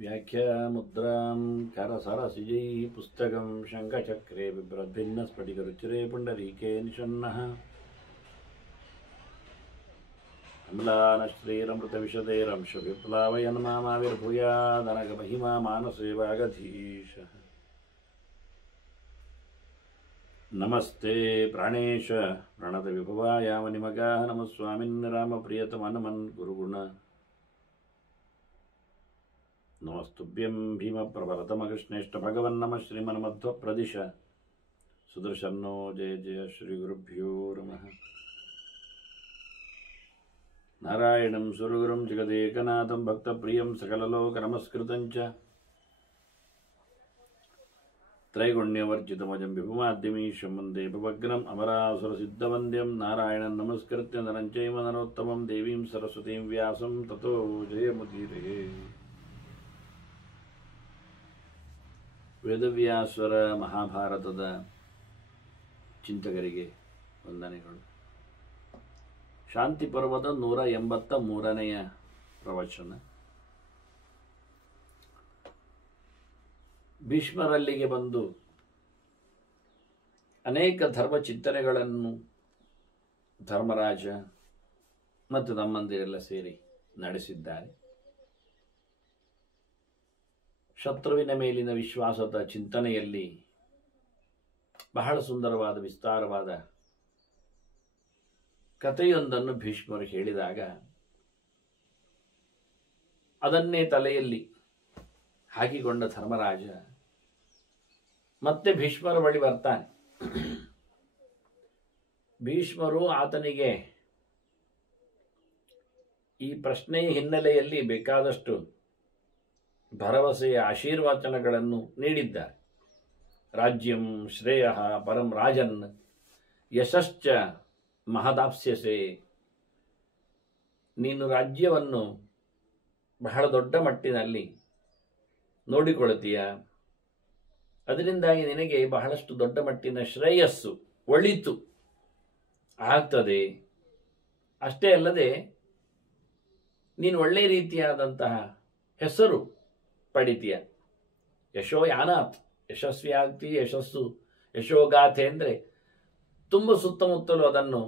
व्याख्यामुद्रां करसरसिजैः पुस्तकं शङ्खचक्रे बिभ्रद्भिन्नस्फटिकरुचिरे पुण्डरीके निषण्णः अम्लानश्रीरमृतविशदैरंशविप्लावयन् मामाविर्भूयादनघमहिमा मानसे वागधीशः। नमस्ते प्राणेश प्रणतविभवायामनिमगाः नमः स्वामिन् रामप्रियतमनमन् गुरुगुण नमस्तुभ्यं भीमप्रबलतमकृष्णेष्ट भगवन् नमः श्रीमन्मध्वप्रदिश सुदर्शनो जय जय श्रीगुरुभ्यो नमः। नारायणं सुरगुरुं जगदेकनाथं भक्तप्रियं सकललोकनमस्कृतं च त्रैगुण्यवर्जितमजं विभुमाद्यमीशं वन्दे भवग्रम् अमरासुरसिद्धवन्द्यं नारायणं नमस्कृत्य नरं चैव नरोत्तमं देवीं सरस्वतीं व्यासं ततो जयमुदीरये। ವೇದವ್ಯಾಸರ ಮಹಾಭಾರತದ ಚಿಂತಕರಿಗೆ ವಂದನೆಗಳು. ಶಾಂತಿ ಪರ್ವದ 183ನೆಯ ಪ್ರವಚನ. ಭೀಷ್ಮರಲ್ಲಿಗೆ ಬಂದು ಅನೇಕ ಧರ್ಮ ಚಿಂತನೆಗಳನ್ನು ಧರ್ಮರಾಜ ಮತ್ತು ತಮ್ಮಂದಿರೆಲ್ಲ ಸೇರಿ ನಡೆಸಿದ್ದಾರೆ. ಶತ್ರುವಿನ ಮೇಲಿನ ವಿಶ್ವಾಸದ ಚಿಂತನೆಯಲ್ಲಿ ಬಹಳ ಸುಂದರವಾದ ವಿಸ್ತಾರವಾದ ಕಥೆಯೊಂದನ್ನು ಭೀಷ್ಮರು ಹೇಳಿದಾಗ ಅದನ್ನೇ ತಲೆಯಲ್ಲಿ ಹಾಕಿಕೊಂಡ ಧರ್ಮರಾಜ ಮತ್ತೆ ಭೀಷ್ಮರ ಬಳಿ ಬರ್ತಾನೆ. ಭೀಷ್ಮರು ಆತನಿಗೆ ಈ ಪ್ರಶ್ನೆಯ ಹಿನ್ನೆಲೆಯಲ್ಲಿ ಬೇಕಾದಷ್ಟು ಭರವಸೆಯ ಆಶೀರ್ವಚನಗಳನ್ನು ನೀಡಿದ್ದಾರೆ. ರಾಜ್ಯಂ ಶ್ರೇಯ ಪರಂ ರಾಜನ್ ಯಶಶ್ಚ ಮಹದಾಪ್ಸ್ಯಸೆ. ನೀನು ರಾಜ್ಯವನ್ನು ಬಹಳ ದೊಡ್ಡ ಮಟ್ಟಿನಲ್ಲಿ ನೋಡಿಕೊಳ್ಳುತ್ತೀಯ, ಅದರಿಂದಾಗಿ ನಿನಗೆ ಬಹಳಷ್ಟು ದೊಡ್ಡ ಮಟ್ಟಿನ ಶ್ರೇಯಸ್ಸು ಒಳಿತು ಆಗ್ತದೆ. ಅಷ್ಟೇ ಅಲ್ಲದೆ ನೀನು ಒಳ್ಳೆಯ ರೀತಿಯಾದಂತಹ ಹೆಸರು ಪಡಿತೀಯ. ಯಶೋಯಾನಾತ್, ಯಶಸ್ವಿ ಆಗ್ತಿ, ಯಶಸ್ಸು ಯಶೋಗಾಥೆ ಅಂದರೆ ತುಂಬ ಸುತ್ತಮುತ್ತಲೂ ಅದನ್ನು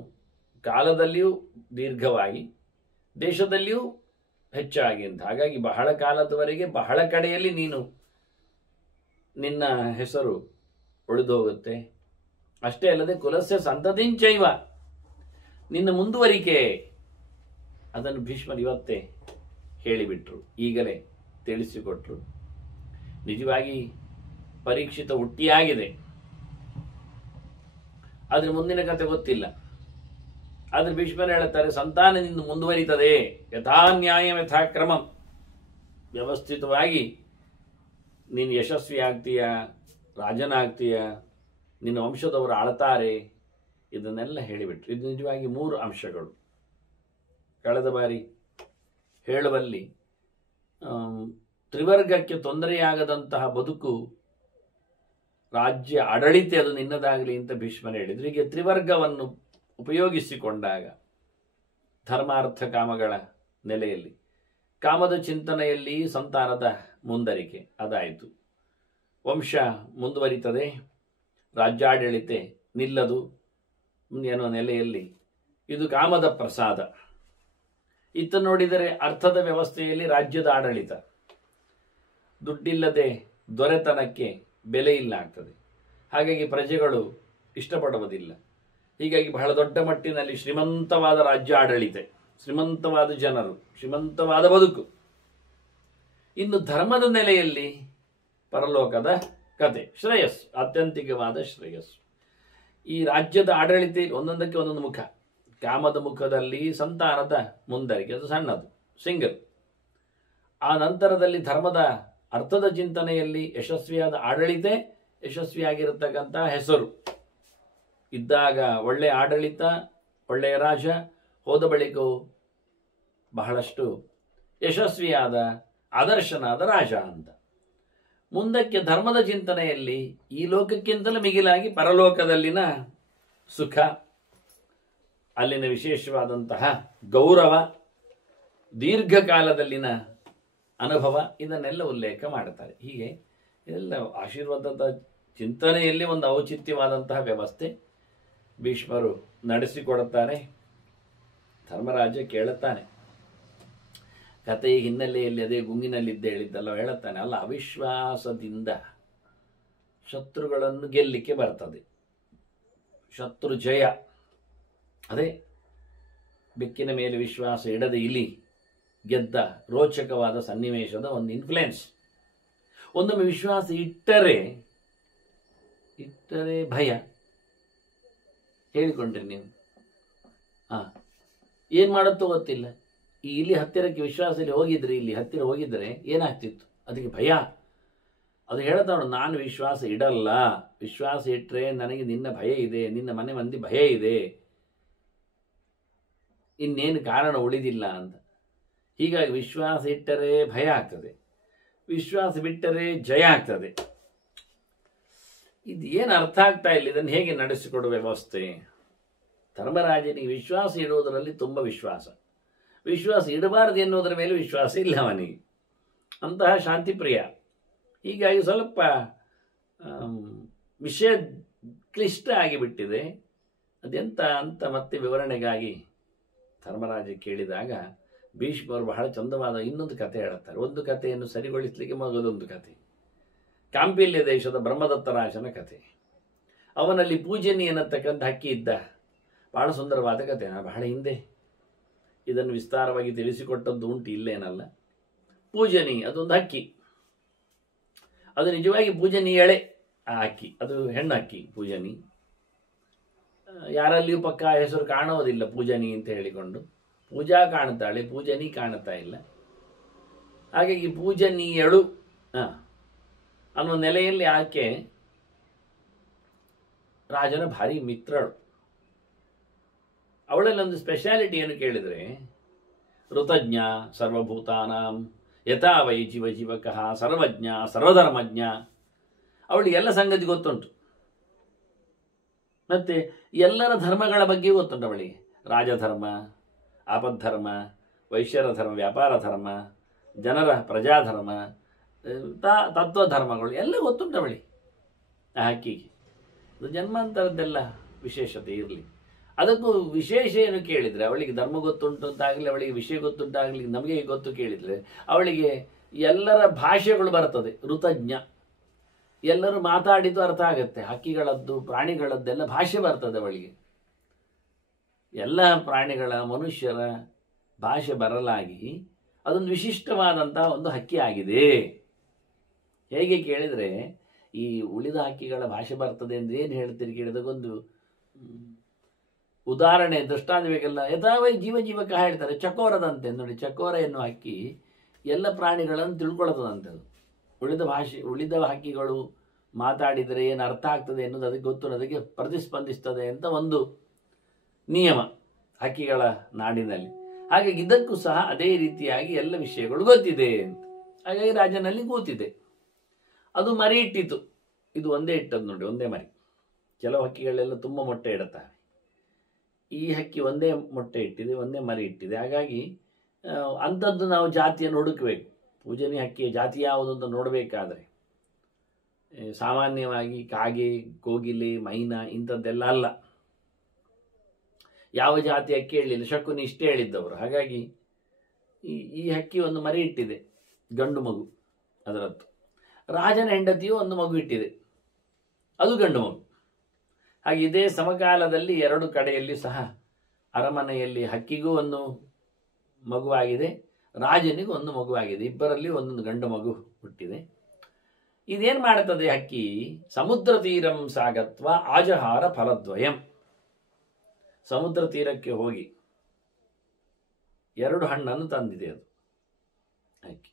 ಕಾಲದಲ್ಲಿಯೂ ದೀರ್ಘವಾಗಿ ದೇಶದಲ್ಲಿಯೂ ಹೆಚ್ಚಾಗಿ ಅಂತ. ಹಾಗಾಗಿ ಬಹಳ ಕಾಲದವರೆಗೆ ಬಹಳ ಕಡೆಯಲ್ಲಿ ನೀನು ನಿನ್ನ ಹೆಸರು ಉಳಿದು ಹೋಗುತ್ತೆ. ಅಷ್ಟೇ ಅಲ್ಲದೆ ಕುಲಸ್ಯ ಸಂತತಿಂಚೈವ, ನಿನ್ನ ಮುಂದುವರಿಕೆ ಅದನ್ನು ಭೀಷ್ಮರು ಇವತ್ತೇ ಹೇಳಿಬಿಟ್ರು, ಈಗಲೇ ತಿಳಿಸಿಕೊಟ್ರು. ನಿಜವಾಗಿ ಪರೀಕ್ಷಿತ ಹುಟ್ಟಿಯಾಗಿದೆ, ಆದ್ರೆ ಮುಂದಿನ ಕತೆ ಗೊತ್ತಿಲ್ಲ. ಆದ್ರೆ ಭೀಷ್ಮರು ಹೇಳುತ್ತಾರೆ, ಸಂತಾನದಿಂದ ಮುಂದುವರಿತದೆ. ಯಥಾ ನ್ಯಾಯ ಯಥಾ ಕ್ರಮಂ, ವ್ಯವಸ್ಥಿತವಾಗಿ ನೀನು ಯಶಸ್ವಿ ಆಗ್ತೀಯ, ರಾಜನಾಗ್ತೀಯ, ನಿನ್ನ ವಂಶದವರು ಆಳ್ತಾರೆ. ಇದನ್ನೆಲ್ಲ ಹೇಳಿಬಿಟ್ರು. ಇದು ನಿಜವಾಗಿ 3 ಅಂಶಗಳು. ಕಳೆದ ಬಾರಿ ಹೇಳುವಲ್ಲಿ ತ್ರಿವರ್ಗಕ್ಕೆ ತೊಂದರೆಯಾಗದಂತಹ ಬದುಕು, ರಾಜ್ಯ ಆಡಳಿತ ಅದು ನಿನ್ನದಾಗಲಿ ಅಂತ ಭೀಷ್ಮರು ಹೇಳಿದ್ರು. ಹೀಗೆ ತ್ರಿವರ್ಗವನ್ನು ಉಪಯೋಗಿಸಿಕೊಂಡಾಗ ಧರ್ಮಾರ್ಥ ಕಾಮಗಳ ನೆಲೆಯಲ್ಲಿ ಕಾಮದ ಚಿಂತನೆಯಲ್ಲಿ ಸಂತಾನದ ಮುಂದರಿಕೆ ಅದಾಯಿತು. ವಂಶ ಮುಂದುವರಿತದೆ, ರಾಜ್ಯಾಡಳಿತ ನಿಲ್ಲದು ಎನ್ನುವ ನೆಲೆಯಲ್ಲಿ ಇದು ಕಾಮದ ಪ್ರಸಾದ. ಇತ್ತ ನೋಡಿದರೆ ಅರ್ಥದ ವ್ಯವಸ್ಥೆಯಲ್ಲಿ ರಾಜ್ಯದ ಆಡಳಿತ, ದುಡ್ಡಿಲ್ಲದೆ ದೊರೆತನಕ್ಕೆ ಬೆಲೆ ಇಲ್ಲ ಆಗ್ತದೆ. ಹಾಗಾಗಿ ಪ್ರಜೆಗಳು ಇಷ್ಟಪಡುವುದಿಲ್ಲ. ಹೀಗಾಗಿ ಬಹಳ ದೊಡ್ಡ ಮಟ್ಟಿನಲ್ಲಿ ಶ್ರೀಮಂತವಾದ ರಾಜ್ಯ ಆಡಳಿತ, ಶ್ರೀಮಂತವಾದ ಜನರು, ಶ್ರೀಮಂತವಾದ ಬದುಕು. ಇನ್ನು ಧರ್ಮದ ನೆಲೆಯಲ್ಲಿ ಪರಲೋಕದ ಕತೆ, ಶ್ರೇಯಸ್ಸು, ಆತ್ಯಂತಿಕವಾದ ಶ್ರೇಯಸ್ಸು. ಈ ರಾಜ್ಯದ ಆಡಳಿತ ಒಂದೊಂದಕ್ಕೆ ಒಂದೊಂದು ಮುಖ. ಕಾಮದ ಮುಖದಲ್ಲಿ ಸಂತಾನದ ಮುಂದರಿಕೆ, ಅದು ಸಣ್ಣದು, ಸಿಂಗಲ್. ಆ ನಂತರದಲ್ಲಿ ಧರ್ಮದ ಅರ್ಥದ ಚಿಂತನೆಯಲ್ಲಿ ಯಶಸ್ವಿಯಾದ ಆಡಳಿತ, ಯಶಸ್ವಿಯಾಗಿರತಕ್ಕಂತಹ ಹೆಸರು ಇದ್ದಾಗ ಒಳ್ಳೆಯ ಆಡಳಿತ, ಒಳ್ಳೆಯ ರಾಜ, ಹೋದ ಬಳಿಕವೂ ಬಹಳಷ್ಟು ಯಶಸ್ವಿಯಾದ ಆದರ್ಶನಾದ ರಾಜ ಅಂತ. ಮುಂದಕ್ಕೆ ಧರ್ಮದ ಚಿಂತನೆಯಲ್ಲಿ ಈ ಲೋಕಕ್ಕಿಂತಲೂ ಮಿಗಿಲಾಗಿ ಪರಲೋಕದಲ್ಲಿನ ಸುಖ, ಅಲ್ಲಿನ ವಿಶೇಷವಾದಂತಹ ಗೌರವ, ದೀರ್ಘಕಾಲದಲ್ಲಿನ ಅನುಭವ ಇದನ್ನೆಲ್ಲ ಉಲ್ಲೇಖ ಮಾಡ್ತಾರೆ. ಹೀಗೆ ಇದೆಲ್ಲ ಆಶೀರ್ವಾದದ ಚಿಂತನೆಯಲ್ಲಿ ಒಂದು ಔಚಿತ್ಯವಾದಂತಹ ವ್ಯವಸ್ಥೆ ಭೀಷ್ಮರು ನಡೆಸಿಕೊಡುತ್ತಾರೆ. ಧರ್ಮರಾಜ ಕೇಳುತ್ತಾನೆ, ಕಥೆಯ ಹಿನ್ನೆಲೆಯಲ್ಲಿ ಅದೇ ಗುಂಗಿನಲ್ಲಿದ್ದ ಹೇಳಿದ್ದಲ್ಲ, ಹೇಳುತ್ತಾನೆ, ಅಲ್ಲ, ಅವಿಶ್ವಾಸದಿಂದ ಶತ್ರುಗಳನ್ನು ಗೆಲ್ಲಿಕ್ಕೆ ಬರ್ತದೆ, ಶತ್ರು ಜಯ. ಅದೇ ಬೆಕ್ಕಿನ ಮೇಲೆ ವಿಶ್ವಾಸ ಇಡದೆ ಇಲಿ ಗೆದ್ದ ರೋಚಕವಾದ ಸನ್ನಿವೇಶದ ಒಂದು ಇನ್ಫ್ಲುಯೆನ್ಸ್. ಒಂದೊಮ್ಮೆ ವಿಶ್ವಾಸ ಇಟ್ಟರೆ ಭಯ. ಹೇಳಿಕೊಂಡ್ರಿ ನೀವು, ಏನು ಮಾಡುತ್ತೋ ಗೊತ್ತಿಲ್ಲ. ಈ ಇಲ್ಲಿ ಹತ್ತಿರಕ್ಕೆ ವಿಶ್ವಾಸದಲ್ಲಿ ಹೋಗಿದ್ರೆ, ಇಲ್ಲಿ ಹತ್ತಿರ ಹೋಗಿದ್ರೆ ಏನಾಗ್ತಿತ್ತು, ಅದಕ್ಕೆ ಭಯ. ಅದು ಹೇಳ್ತಾ ನೋಡು, ನಾನು ವಿಶ್ವಾಸ ಇಡಲ್ಲ, ವಿಶ್ವಾಸ ಇಟ್ಟರೆ ನನಗೆ ನಿನ್ನ ಭಯ ಇದೆ, ನಿನ್ನ ಮನೆ ಮಂದಿ ಭಯ ಇದೆ, ಇನ್ನೇನು ಕಾರಣ ಉಳಿದಿಲ್ಲ ಅಂತ. ಹೀಗಾಗಿ ವಿಶ್ವಾಸ ಇಟ್ಟರೆ ಭಯ ಆಗ್ತದೆ, ವಿಶ್ವಾಸ ಬಿಟ್ಟರೆ ಜಯ ಆಗ್ತದೆ. ಇದು ಏನು ಅರ್ಥ ಆಗ್ತಾ ಇಲ್ಲ, ಇದನ್ನು ಹೇಗೆ ನಡೆಸಿಕೊಡುವ ವ್ಯವಸ್ಥೆ? ಧರ್ಮರಾಜನಿಗೆ ವಿಶ್ವಾಸ ಇಡುವುದರಲ್ಲಿ ತುಂಬ ವಿಶ್ವಾಸ, ವಿಶ್ವಾಸ ಇಡಬಾರದು ಎನ್ನುವುದರ ಮೇಲೆ ವಿಶ್ವಾಸ ಇಲ್ಲ ಅವನಿಗೆ. ಅಂತಹ ಶಾಂತಿಪ್ರಿಯ. ಹೀಗಾಗಿ ಸ್ವಲ್ಪ ವಿಷಯ ಕ್ಲಿಷ್ಟ ಆಗಿಬಿಟ್ಟಿದೆ. ಅದೆಂತ ಅಂತ ಮತ್ತೆ ವಿವರಣೆಗಾಗಿ ಧರ್ಮರಾಜ ಕೇಳಿದಾಗ ಭೀಷ್ಮರು ಬಹಳ ಚಂದವಾದ ಇನ್ನೊಂದು ಕಥೆ ಹೇಳುತ್ತಾರೆ. ಒಂದು ಕಥೆಯನ್ನು ಸರಿಗೊಳಿಸಲಿಕ್ಕೆ ಮೊದಲೊಂದು ಕಥೆ, ಕಾಂಪಿಲ್ಯ ದೇಶದ ಬ್ರಹ್ಮದತ್ತರಾಜನ ಕಥೆ. ಅವನಲ್ಲಿ ಪೂಜನಿ ಎನ್ನತಕ್ಕಂಥ ಹಕ್ಕಿ ಇದ್ದ. ಬಹಳ ಸುಂದರವಾದ ಕಥೆ. ನಾನು ಬಹಳ ಹಿಂದೆ ಇದನ್ನು ವಿಸ್ತಾರವಾಗಿ ತಿಳಿಸಿಕೊಟ್ಟದ್ದು ಉಂಟು, ಇಲ್ಲೇನಲ್ಲ. ಪೂಜನಿ ಅದೊಂದು ಹಕ್ಕಿ, ಅದು ನಿಜವಾಗಿ ಪೂಜನಿ ಎಳೆ. ಆ ಹಕ್ಕಿ ಅದು ಹೆಣ್ಣು ಹಕ್ಕಿ ಪೂಜನಿ. ಯಾರಲ್ಲಿಯೂ ಪಕ್ಕ ಹೆಸರು ಕಾಣುವುದಿಲ್ಲ ಪೂಜನಿ ಅಂತ ಹೇಳಿಕೊಂಡು. ಪೂಜಾ ಕಾಣುತ್ತಾಳೆ, ಪೂಜನಿ ಕಾಣುತ್ತಾ ಇಲ್ಲ. ಹಾಗಾಗಿ ಪೂಜನೀಯಳು ಅನ್ನೋ ನೆಲೆಯಲ್ಲಿ ಆಕೆ ರಾಜನ ಭಾರಿ ಮಿತ್ರಳು. ಅವಳಲ್ಲಿ ಒಂದು ಸ್ಪೆಷಾಲಿಟಿ ಏನು ಕೇಳಿದರೆ, ಋತಜ್ಞ ಸರ್ವಭೂತಾನಾಂ ಯಥಾ ವೈ ಜೀವ ಜೀವಕಃ ಸರ್ವಜ್ಞ ಸರ್ವಧರ್ಮಜ್ಞ. ಅವಳಿಗೆಲ್ಲ ಸಂಗತಿ ಗೊತ್ತುಂಟು, ಮತ್ತೆ ಎಲ್ಲರ ಧರ್ಮಗಳ ಬಗ್ಗೆ ಗೊತ್ತುಂಟು ಅವಳಿಗೆ. ರಾಜಧರ್ಮ, ಆಪದ್ಧರ್ಮ, ವೈಶ್ಯರ ಧರ್ಮ, ವ್ಯಾಪಾರ ಧರ್ಮ, ಜನರ ಪ್ರಜಾಧರ್ಮ, ತತ್ವಧರ್ಮಗಳು ಎಲ್ಲ ಗೊತ್ತುಂಟು ಅವಳಿಗೆ. ಆ ಹಕ್ಕಿಗೆ ಅದು ಜನ್ಮಾಂತರದ್ದೆಲ್ಲ ವಿಶೇಷತೆ ಇರಲಿ. ಅದಕ್ಕೂ ವಿಶೇಷ ಏನು ಕೇಳಿದರೆ, ಅವಳಿಗೆ ಧರ್ಮ ಗೊತ್ತುಂಟು ಅಂತಾಗಲಿ, ಅವಳಿಗೆ ವಿಷಯ ಗೊತ್ತುಂಟಾಗಲಿ, ನಮಗೆ ಗೊತ್ತು ಕೇಳಿದರೆ ಅವಳಿಗೆ ಎಲ್ಲರ ಭಾಷೆಗಳು ಬರ್ತದೆ. ಋತಜ್ಞ, ಎಲ್ಲರೂ ಮಾತಾಡಿದ್ದು ಅರ್ಥ ಆಗುತ್ತೆ. ಹಕ್ಕಿಗಳದ್ದು ಪ್ರಾಣಿಗಳದ್ದೆಲ್ಲ ಭಾಷೆ ಬರ್ತದೆ ಅವಳಿಗೆ. ಎಲ್ಲ ಪ್ರಾಣಿಗಳ ಮನುಷ್ಯರ ಭಾಷೆ ಬರಲಾಗಿ ಅದೊಂದು ವಿಶಿಷ್ಟವಾದಂತಹ ಒಂದು ಹಕ್ಕಿ ಆಗಿದೆ. ಹೇಗೆ ಕೇಳಿದರೆ, ಈ ಉಳಿದ ಹಕ್ಕಿಗಳ ಭಾಷೆ ಬರ್ತದೆ ಎಂದು ಏನು ಹೇಳ್ತೀರಿ ಕೇಳಿದಾಗೊಂದು ಉದಾಹರಣೆ ದೃಷ್ಟಾಂತ ಬೇಕಲ್ಲ. ಯಥಾವೈ ಜೀವ ಜೀವಕ ಹೇಳ್ತಾರೆ, ಚಕೋರದಂತೆ ನೋಡಿ. ಚಕೋರ ಎನ್ನುವ ಹಕ್ಕಿ ಎಲ್ಲ ಪ್ರಾಣಿಗಳನ್ನು ತಿಳ್ಕೊಳ್ತದಂತೆ. ಅದು ಉಳಿದ ಹಕ್ಕಿಗಳು ಮಾತಾಡಿದರೆ ಏನು ಅರ್ಥ ಆಗ್ತದೆ ಎನ್ನುವುದು ಅದಕ್ಕೆ ಗೊತ್ತು, ಅದಕ್ಕೆ ಪ್ರತಿಸ್ಪಂದಿಸ್ತದೆ ಅಂತ ಒಂದು ನಿಯಮ ಹಕ್ಕಿಗಳ ನಾಡಿನಲ್ಲಿ. ಹಾಗಾಗಿ ಇದಕ್ಕೂ ಸಹ ಅದೇ ರೀತಿಯಾಗಿ ಎಲ್ಲ ವಿಷಯಗಳು ಗೊತ್ತಿದೆ ಅಂತ. ಹಾಗಾಗಿ ರಾಜನಲ್ಲಿ ಕೂತಿದೆ. ಅದು ಮರಿ ಇಟ್ಟಿತು. ಇದು ಒಂದೇ ಇಟ್ಟದ್ದು ನೋಡಿ, ಒಂದೇ ಮರಿ. ಕೆಲವು ಹಕ್ಕಿಗಳೆಲ್ಲ ತುಂಬ ಮೊಟ್ಟೆ ಇಡುತ್ತವೆ. ಈ ಹಕ್ಕಿ ಒಂದೇ ಮೊಟ್ಟೆ ಇಟ್ಟಿದೆ, ಒಂದೇ ಮರಿ ಇಟ್ಟಿದೆ. ಹಾಗಾಗಿ ಅಂಥದ್ದು ನಾವು ಜಾತಿಯನ್ನು ಹುಡುಕಬೇಕು. ಪೂಜನಿ ಹಕ್ಕಿಯ ಜಾತಿ ಯಾವುದು ಅಂತ ನೋಡಬೇಕಾದ್ರೆ ಸಾಮಾನ್ಯವಾಗಿ ಕಾಗೆ, ಕೋಗಿಲೆ, ಮೈನಾ ಇಂಥದ್ದೆಲ್ಲ ಅಲ್ಲ. ಯಾವ ಜಾತಿ ಹಕ್ಕಿ ಹೇಳಲಿಲ್ಲ, ಶಕುನಿ ಇಷ್ಟೇ ಹೇಳಿದ್ದವರು. ಹಾಗಾಗಿ ಈ ಹಕ್ಕಿ ಒಂದು ಮರಿ ಇಟ್ಟಿದೆ, ಗಂಡು ಮಗು ಅದರದ್ದು. ರಾಜನ ಹೆಂಡತಿಯು ಒಂದು ಮಗು ಇಟ್ಟಿದೆ, ಅದು ಗಂಡು ಮಗು. ಹಾಗೆ ಇದೇ ಸಮಕಾಲದಲ್ಲಿ ಎರಡು ಕಡೆಯಲ್ಲಿ ಸಹ ಅರಮನೆಯಲ್ಲಿ ಹಕ್ಕಿಗೂ ಒಂದು ಮಗುವಾಗಿದೆ, ರಾಜನಿಗೂ ಒಂದು ಮಗುವಾಗಿದೆ. ಇಬ್ಬರಲ್ಲಿ ಒಂದೊಂದು ಗಂಡು ಮಗು ಹುಟ್ಟಿದೆ. ಇದೇನು ಮಾಡುತ್ತದೆ ಹಕ್ಕಿ? ಸಮುದ್ರ ತೀರಂ ಸಾಗತ್ವ ಆಜಹಾರ ಫಲದ್ವಯಂ. ಸಮುದ್ರ ತೀರಕ್ಕೆ ಹೋಗಿ 2 ಹಣ್ಣನ್ನು ತಂದಿದೆ ಅದು ಹಕ್ಕಿ.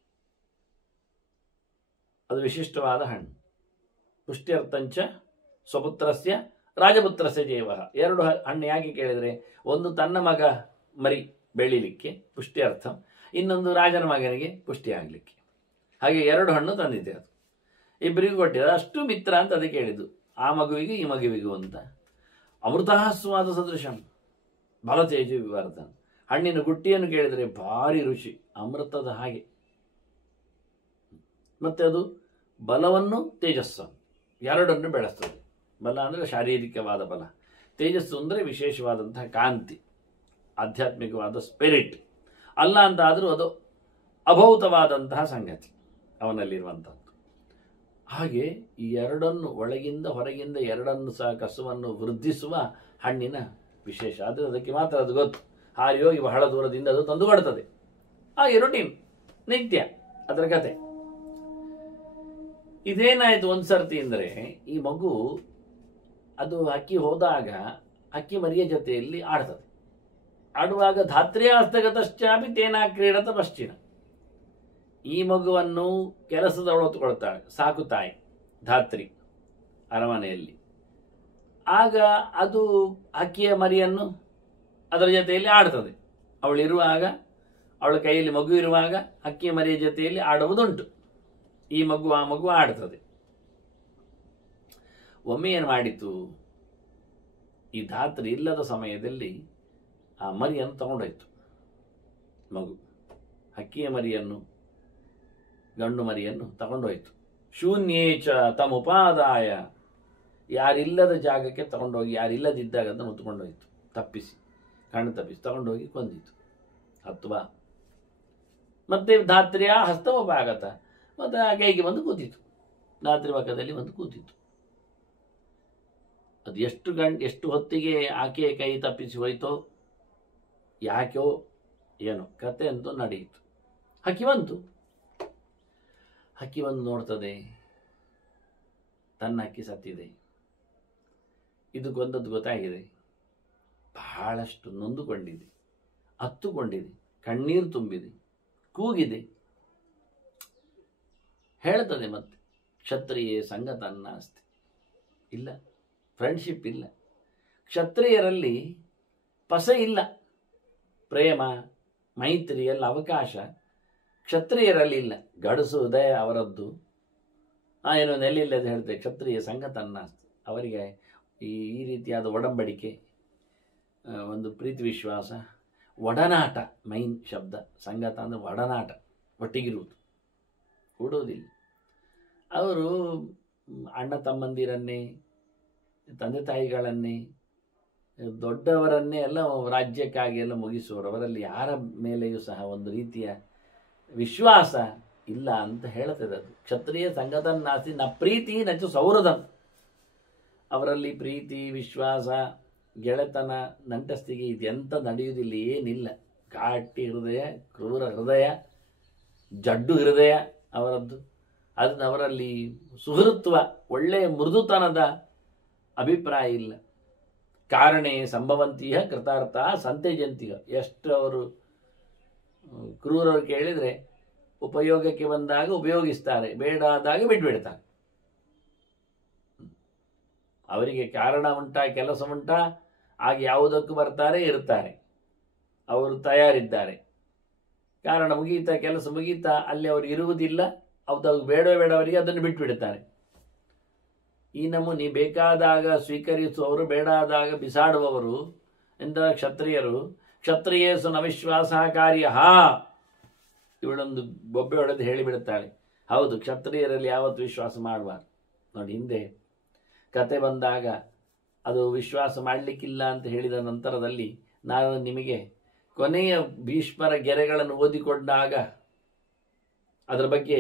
ಅದು ವಿಶಿಷ್ಟವಾದ ಹಣ್ಣು. ಪುಷ್ಟ್ಯರ್ಥಂಚ ಸ್ವಪುತ್ರಸ್ಯ ರಾಜಪುತ್ರಸ್ಯ ಜೀವ. 2 ಹಣ್ಣು ಯಾಕೆ ಕೇಳಿದರೆ, ಒಂದು ತನ್ನ ಮಗ ಮರಿ ಬೆಳಿಲಿಕ್ಕೆ ಪುಷ್ಟ್ಯರ್ಥ, ಇನ್ನೊಂದು ರಾಜನ ಮಗನಿಗೆ ಪುಷ್ಟಿ ಆಗಲಿಕ್ಕೆ. ಹಾಗೆ 2 ಹಣ್ಣು ತಂದಿದೆ ಅದು. ಇಬ್ಬರಿಗೂ ಕೊಟ್ಟಿದೆ. ಅಷ್ಟು ಮಿತ್ರ ಅಂತ ಅದಕ್ಕೆ ಹೇಳಿದ್ದು, ಆ ಮಗುವಿಗೂ ಈ ಮಗುವಿಗೂ ಅಂತ. ಅಮೃತಾಸ್ವಾದ ಸದೃಶಂ ಬಲತೇಜ ವಿವರ್ಧನ. ಹಣ್ಣಿನ ಗುಟ್ಟಿಯನ್ನು ಕೇಳಿದರೆ ಭಾರಿ ರುಚಿ, ಅಮೃತದ ಹಾಗೆ. ಮತ್ತು ಅದು ಬಲವನ್ನು ತೇಜಸ್ಸನ್ನು ಎರಡನ್ನು ಬೆಳೆಸ್ತದೆ. ಬಲ ಅಂದರೆ ಶಾರೀರಿಕವಾದ ಬಲ, ತೇಜಸ್ಸು ಅಂದರೆ ವಿಶೇಷವಾದಂತಹ ಕಾಂತಿ, ಆಧ್ಯಾತ್ಮಿಕವಾದ ಸ್ಪಿರಿಟ್. ಅಲ್ಲ ಅಂತ ಆದರೂ ಅದು ಅಭೌತವಾದಂತಹ ಸಂಗತಿ ಅವನಲ್ಲಿರುವಂಥದ್ದು. ಹಾಗೆ ಈ ಎರಡನ್ನು ಒಳಗಿಂದ ಹೊರಗಿಂದ ಎರಡನ್ನು ಸಹ ಕಸುವನ್ನು ವೃದ್ಧಿಸುವ ಹಣ್ಣಿನ ವಿಶೇಷ. ಆದರೆ ಅದಕ್ಕೆ ಮಾತ್ರ ಅದು ಗೊತ್ತು. ಹಾರಿ ಹೋಗಿ ಬಹಳ ದೂರದಿಂದ ಅದು ತಂದುಕೊಡ್ತದೆ. ಹಾಗೆ ರೊಟೀನ್ ನಿತ್ಯ ಅದರ ಕತೆ. ಇದೇನಾಯಿತು ಒಂದು ಸರ್ತಿ ಅಂದರೆ, ಈ ಮಗು ಅದು ಹಕ್ಕಿ ಹೋದಾಗ ಹಕ್ಕಿ ಮರಿಯ ಜೊತೆಯಲ್ಲಿ ಆಡ್ತದೆ. ಆಡುವಾಗ ಧಾತ್ರಿಯ ಹಸ್ತಗತಶ್ಚಾಪಿ ತೇನ ಕ್ರೀಡತ ಪಶ್ಚಿನ. ಈ ಮಗುವನ್ನು ಕೆಲಸದವಳು ಹೊತ್ತುಕೊಳ್ತಾಳೆ, ಸಾಕು ತಾಯಿ ಧಾತ್ರಿ ಅರಮನೆಯಲ್ಲಿ. ಆಗ ಅದು ಹಕ್ಕಿಯ ಮರಿಯನ್ನು ಅದರ ಜೊತೆಯಲ್ಲಿ ಆಡ್ತದೆ. ಅವಳಿರುವಾಗ, ಅವಳ ಕೈಯಲ್ಲಿ ಮಗು ಇರುವಾಗ ಹಕ್ಕಿಯ ಮರಿಯ ಜೊತೆಯಲ್ಲಿ ಆಡುವುದುಂಟು. ಈ ಮಗು ಆ ಮಗು ಆಡ್ತದೆ. ಒಮ್ಮೆ ಏನು ಮಾಡಿತು, ಈ ಧಾತ್ರಿ ಇಲ್ಲದ ಸಮಯದಲ್ಲಿ ಆ ಮರಿಯನ್ನು ತಗೊಂಡೋಯ್ತು. ಮಗು ಹಕ್ಕಿಯ ಮರಿಯನ್ನು, ಗಂಡು ಮರಿಯನ್ನು ತಗೊಂಡೋಯ್ತು. ಶೂನ್ಯೇಚ ತಮುಪಾದಾಯ, ಯಾರಿಲ್ಲದ ಜಾಗಕ್ಕೆ ತಗೊಂಡೋಗಿ, ಯಾರಿಲ್ಲದಿದ್ದಾಗ ಅದನ್ನು ಹೊತ್ತುಕೊಂಡೋಯ್ತು. ತಪ್ಪಿಸಿ, ಕಣ್ಣು ತಪ್ಪಿಸಿ ತಗೊಂಡೋಗಿ ಕೊಂದಿತು. ಅಥವಾ ಮತ್ತೆ ಧಾತ್ರಿಯ ಹಸ್ತವಭಾಗತ, ಮತ್ತು ಆ ಕೈಗೆ ಬಂದು ಕೂತಿತ್ತು, ಧಾತ್ರಿ ಪಕ್ಕದಲ್ಲಿ ಬಂದು ಕೂತಿತ್ತು. ಅದು ಎಷ್ಟು ಹೊತ್ತಿಗೆ ಆಕೆಯ ಕೈ ತಪ್ಪಿಸಿ ಹೋಯ್ತೋ, ಯಾಕೋ ಏನೋ ಕತೆ ಅಂತೂ ನಡೆಯಿತು. ಹಕ್ಕಿ ಬಂತು. ಹಕ್ಕಿ ಬಂದು ನೋಡ್ತದೆ, ತನ್ನ ಹಕ್ಕಿ ಸತ್ತಿದೆ. ಇದು ಕೊಂದದ್ದು ಗೊತ್ತಾಗಿದೆ. ಬಹಳಷ್ಟು ನೊಂದುಕೊಂಡಿದೆ, ಹತ್ತುಕೊಂಡಿದೆ, ಕಣ್ಣೀರು ತುಂಬಿದೆ, ಕೂಗಿದೆ. ಹೇಳ್ತದೆ ಮತ್ತೆ, ಕ್ಷತ್ರಿಯೇ ಸಂಗತನ್ನ ಅಸ್ತಿ. ಇಲ್ಲ, ಫ್ರೆಂಡ್ಶಿಪ್ ಇಲ್ಲ. ಕ್ಷತ್ರಿಯರಲ್ಲಿ ಪಸೆ ಇಲ್ಲ, ಪ್ರೇಮ ಮೈತ್ರಿ ಎಲ್ಲ ಅವಕಾಶ ಕ್ಷತ್ರಿಯರಲ್ಲಿ ಇಲ್ಲ. ಗಡಸು ಹೃದಯ ಅವರದ್ದು. ಏನೋ ನೆಲೆಯಿಲ್ಲದೆ ಹೇಳ್ತೇವೆ, ಕ್ಷತ್ರಿಯ ಸಂಗತನ್ನ ಅಸ್ತಿ. ಅವರಿಗೆ ಈ ರೀತಿಯಾದ ಒಡಂಬಡಿಕೆ, ಒಂದು ಪ್ರೀತಿ ವಿಶ್ವಾಸ, ಒಡನಾಟ ಮೈನ್ ಶಬ್ದ. ಸಂಗತ ಅಂದರೆ ಒಡನಾಟ, ಒಟ್ಟಿಗಿರುವುದು, ಕೂಡುವುದಿಲ್ಲ. ಅವರು ಅಣ್ಣ ತಮ್ಮಂದಿರನ್ನೇ, ತಂದೆ ತಾಯಿಗಳನ್ನೇ, ದೊಡ್ಡವರನ್ನೇ ಎಲ್ಲ ರಾಜ್ಯಕ್ಕಾಗಿ ಎಲ್ಲ ಮುಗಿಸುವರು. ಅವರಲ್ಲಿ ಯಾರ ಮೇಲೆಯೂ ಸಹ ಒಂದು ರೀತಿಯ ವಿಶ್ವಾಸ ಇಲ್ಲ ಅಂತ ಹೇಳ್ತದೆ ಅದು. ಕ್ಷತ್ರಿಯ ಸಂಗತನ್ನಾಸಿ ನ ಪ್ರೀತಿ ನಚು ಸೌಹೃದಂ. ಅವರಲ್ಲಿ ಪ್ರೀತಿ, ವಿಶ್ವಾಸ, ಗೆಳೆತನ, ನಂಟಸ್ತಿಗೆ ಇದೆಂತ ನಡೆಯುವುದಿಲ್ಲ, ಏನಿಲ್ಲ. ಘಾಟಿ ಹೃದಯ, ಕ್ರೂರ ಹೃದಯ, ಜಡ್ಡು ಹೃದಯ ಅವರದ್ದು. ಅದನ್ನು ಅವರಲ್ಲಿ ಸುಹೃತ್ವ, ಒಳ್ಳೆಯ ಮೃದುತನದ ಅಭಿಪ್ರಾಯ ಇಲ್ಲ. ಕಾರಣೇ ಸಂಭವಂತಿಯ ಕೃತಾರ್ಥ ಸಂತೇಜಂತಿಯ. ಎಷ್ಟು ಅವರು ಕ್ರೂರರು ಕೇಳಿದರೆ ಉಪಯೋಗಕ್ಕೆ ಬಂದಾಗ ಉಪಯೋಗಿಸ್ತಾರೆ, ಬೇಡ ಆದಾಗ ಬಿಟ್ಬಿಡ್ತಾರೆ. ಅವರಿಗೆ ಕಾರಣ ಉಂಟಾ, ಕೆಲಸ ಉಂಟಾ, ಆಗ ಯಾವುದಕ್ಕೂ ಬರ್ತಾರೆ, ಇರ್ತಾರೆ, ಅವರು ತಯಾರಿದ್ದಾರೆ. ಕಾರಣ ಮುಗೀತಾ, ಕೆಲಸ ಮುಗೀತಾ, ಅಲ್ಲಿ ಅವರು ಇರುವುದಿಲ್ಲ. ಅವ್ರಿಗೆ ಬೇಡ ಅವರಿಗೆ ಅದನ್ನು ಬಿಟ್ಟುಬಿಡ್ತಾರೆ. ಈ ನಮೂನಿ ಬೇಕಾದಾಗ ಸ್ವೀಕರಿಸುವವರು, ಬೇಡಾದಾಗ ಬಿಸಾಡುವವರು ಎಂದ ಕ್ಷತ್ರಿಯರು. ಕ್ಷತ್ರಿಯೇಸು ನವಿಶ್ವಾಸ ಕಾರ್ಯ. ಇವಳೊಂದು ಬೊಬ್ಬೆ ಹೊಡೆದು ಹೇಳಿಬಿಡುತ್ತಾಳೆ, ಹೌದು, ಕ್ಷತ್ರಿಯರಲ್ಲಿ ಯಾವತ್ತು ವಿಶ್ವಾಸ ಮಾಡಬಾರ್ದು. ನೋಡಿ, ಹಿಂದೆ ಕತೆ ಬಂದಾಗ ಅದು ವಿಶ್ವಾಸ ಮಾಡಲಿಕ್ಕಿಲ್ಲ ಅಂತ ಹೇಳಿದ ನಂತರದಲ್ಲಿ ನಾನು ನಿಮಗೆ ಕೊನೆಯ ಭೀಷ್ಮರ ಗೆರೆಗಳನ್ನು ಓದಿಕೊಂಡಾಗ ಅದರ ಬಗ್ಗೆ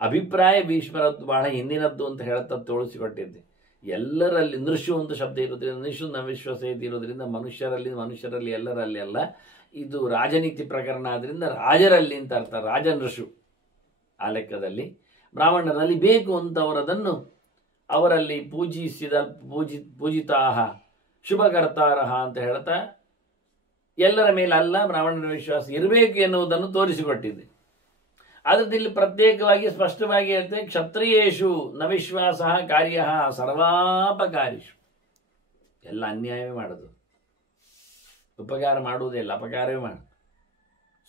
ಅಭಿಪ್ರಾಯ ಭೀಷ್ಮರದ್ದು ಬಹಳ ಹಿಂದಿನದ್ದು ಅಂತ ಹೇಳ್ತಾ ತೋರಿಸಿಕೊಟ್ಟಿದ್ದೆ. ಎಲ್ಲರಲ್ಲಿ ನೃಷು ಒಂದು ಶಬ್ದ ಇರೋದ್ರಿಂದ, ನೃಷು ನವಿಶ್ವಾಸ ಇರೋದ್ರಿಂದ ಮನುಷ್ಯರಲ್ಲಿ ಎಲ್ಲರಲ್ಲಿ ಅಲ್ಲ. ಇದು ರಾಜನೀತಿ ಪ್ರಕರಣ ಆದ್ದರಿಂದ ರಾಜರಲ್ಲಿ ಅಂತ ಅರ್ಥ, ರಾಜನೃಷು. ಆ ಲೆಕ್ಕದಲ್ಲಿ ಬ್ರಾಹ್ಮಣರಲ್ಲಿ ಬೇಕು ಅಂತ ಅವರಲ್ಲಿ ಪೂಜಿತಾಹ ಶುಭಕರ್ತಾರಹ ಅಂತ ಹೇಳ್ತಾ ಎಲ್ಲರ ಮೇಲೆ ಅಲ್ಲ, ಬ್ರಾಹ್ಮಣರ ವಿಶ್ವಾಸ ಇರಬೇಕು ಎನ್ನುವುದನ್ನು ತೋರಿಸಿಕೊಟ್ಟಿದ್ದೆ. ಆದ್ರಿಂದ ಇಲ್ಲಿ ಪ್ರತ್ಯೇಕವಾಗಿ ಸ್ಪಷ್ಟವಾಗಿ ಹೇಳ್ತೇವೆ, ಕ್ಷತ್ರಿಯೇಷು ನ ವಿಶ್ವಾಸ ಕಾರ್ಯ ಸರ್ವಾಪಕಾರಿಷು. ಎಲ್ಲ ಅನ್ಯಾಯವೇ ಮಾಡೋದು, ಉಪಕಾರ ಮಾಡುವುದೇ ಇಲ್ಲ, ಅಪಕಾರವೇ ಮಾಡೋದು.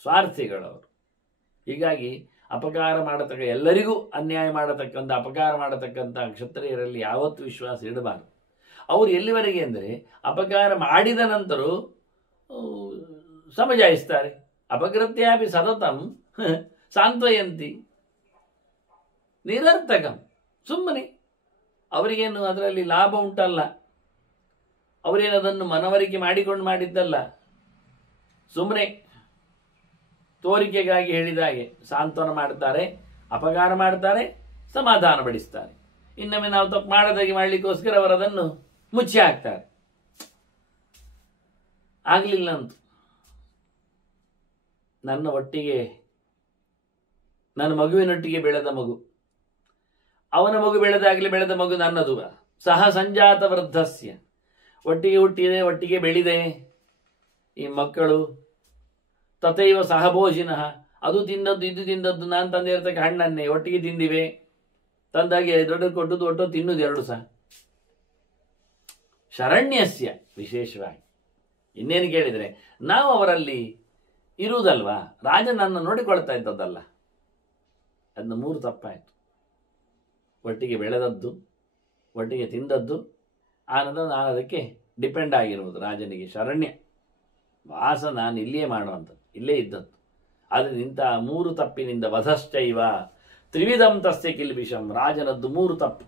ಸ್ವಾರ್ಥಿಗಳವರು. ಹೀಗಾಗಿ ಅಪಕಾರ ಮಾಡತಕ್ಕ, ಎಲ್ಲರಿಗೂ ಅನ್ಯಾಯ ಮಾಡತಕ್ಕಂಥ, ಅಪಕಾರ ಮಾಡತಕ್ಕಂಥ ಕ್ಷತ್ರಿಯರಲ್ಲಿ ಯಾವತ್ತೂ ವಿಶ್ವಾಸ ಇಡಬಾರದು. ಅವರು ಎಲ್ಲಿವರೆಗೆ ಅಂದರೆ ಅಪಕಾರ ಮಾಡಿದ ನಂತರ ಸಮಜಾಯಿಸ್ತಾರೆ. ಅಪಕೃತ್ಯಾಪಿ ಸತತಂ ಸಾಂತ್ವಯಂತಿ. ನಿರರ್ಥಕಂ, ಸುಮ್ಮನೆ. ಅವರಿಗೇನು ಅದರಲ್ಲಿ ಲಾಭ ಉಂಟಲ್ಲ, ಅವರೇನದನ್ನು ಮನವರಿಕೆ ಮಾಡಿಕೊಂಡು ಮಾಡಿದ್ದಲ್ಲ, ಸುಮ್ಮನೆ ತೋರಿಕೆಗಾಗಿ ಹೇಳಿದ ಹಾಗೆ ಸಾಂತ್ವನ ಮಾಡ್ತಾರೆ, ಅಪಕಾರ ಮಾಡ್ತಾರೆ, ಸಮಾಧಾನ ಪಡಿಸ್ತಾರೆ. ಇನ್ನೊಮ್ಮೆ ನಾವು ತಪ್ಪು ಮಾಡದಾಗಿ ಮಾಡಲಿಕ್ಕೋಸ್ಕರ ಅವರದನ್ನು ಮುಚ್ಚಿ ಹಾಕ್ತಾರೆ. ಆಗಲಿಲ್ಲ ಅಂತ ನನ್ನ ಒಟ್ಟಿಗೆ, ನನ್ನ ಮಗುವಿನೊಟ್ಟಿಗೆ ಬೆಳೆದ ಮಗು, ಅವನ ಮಗು ಬೆಳೆದ ಮಗು ನನ್ನದು. ಸಹ ಸಂಜಾತ ವೃದ್ಧಸ್ಯ, ಒಟ್ಟಿಗೆ ಹುಟ್ಟಿದೆ, ಒಟ್ಟಿಗೆ ಬೆಳೆದೆ ಈ ಮಕ್ಕಳು. ತಥೈವ ಸಹಭೋಜಿನಃ, ಅದು ತಿಂದದ್ದು ಇದು ತಿಂದದ್ದು, ನಾನು ತಂದಿರತಕ್ಕ ಹಣ್ಣನ್ನೇ ಒಟ್ಟಿಗೆ ತಿಂದಿವೆ. ತಂದಾಗಿ ದೊಡ್ಡ ಕೊಟ್ಟದ್ದು ಒಟ್ಟು ತಿನ್ನುವುದು ಎರಡು ಸಹ. ಶರಣ್ಯಸ್ಯ ವಿಶೇಷವಾಗಿ ಇನ್ನೇನು ಕೇಳಿದರೆ, ನಾವು ಅವರಲ್ಲಿ ಇರುವುದಲ್ವಾ, ರಾಜನನ್ನು ನೋಡಿಕೊಳ್ತಾ ಇದ್ದದ್ದಲ್ಲ. ಅದನ್ನ 3 ತಪ್ಪಾಯಿತು. ಒಟ್ಟಿಗೆ ಬೆಳೆದದ್ದು, ಒಟ್ಟಿಗೆ ತಿಂದದ್ದು, ಆನಂದ ನಾನು ಅದಕ್ಕೆ ಡಿಪೆಂಡ್ ಆಗಿರುವುದು. ರಾಜನಿಗೆ ಶರಣ್ಯ ವಾಸ ನಾನು ಇಲ್ಲಿಯೇ ಮಾಡುವಂಥದ್ದು, ಇಲ್ಲೇ ಇದ್ದದ್ದು. ಆದರೆ ಇಂಥ 3 ತಪ್ಪಿನಿಂದ ವಧಶ್ಚೈವ ತ್ರಿವಿಧಂ ತಸ್ಯ ಕಿಲ್ಬಿಷಂ, ರಾಜನದ್ದು 3 ತಪ್ಪು.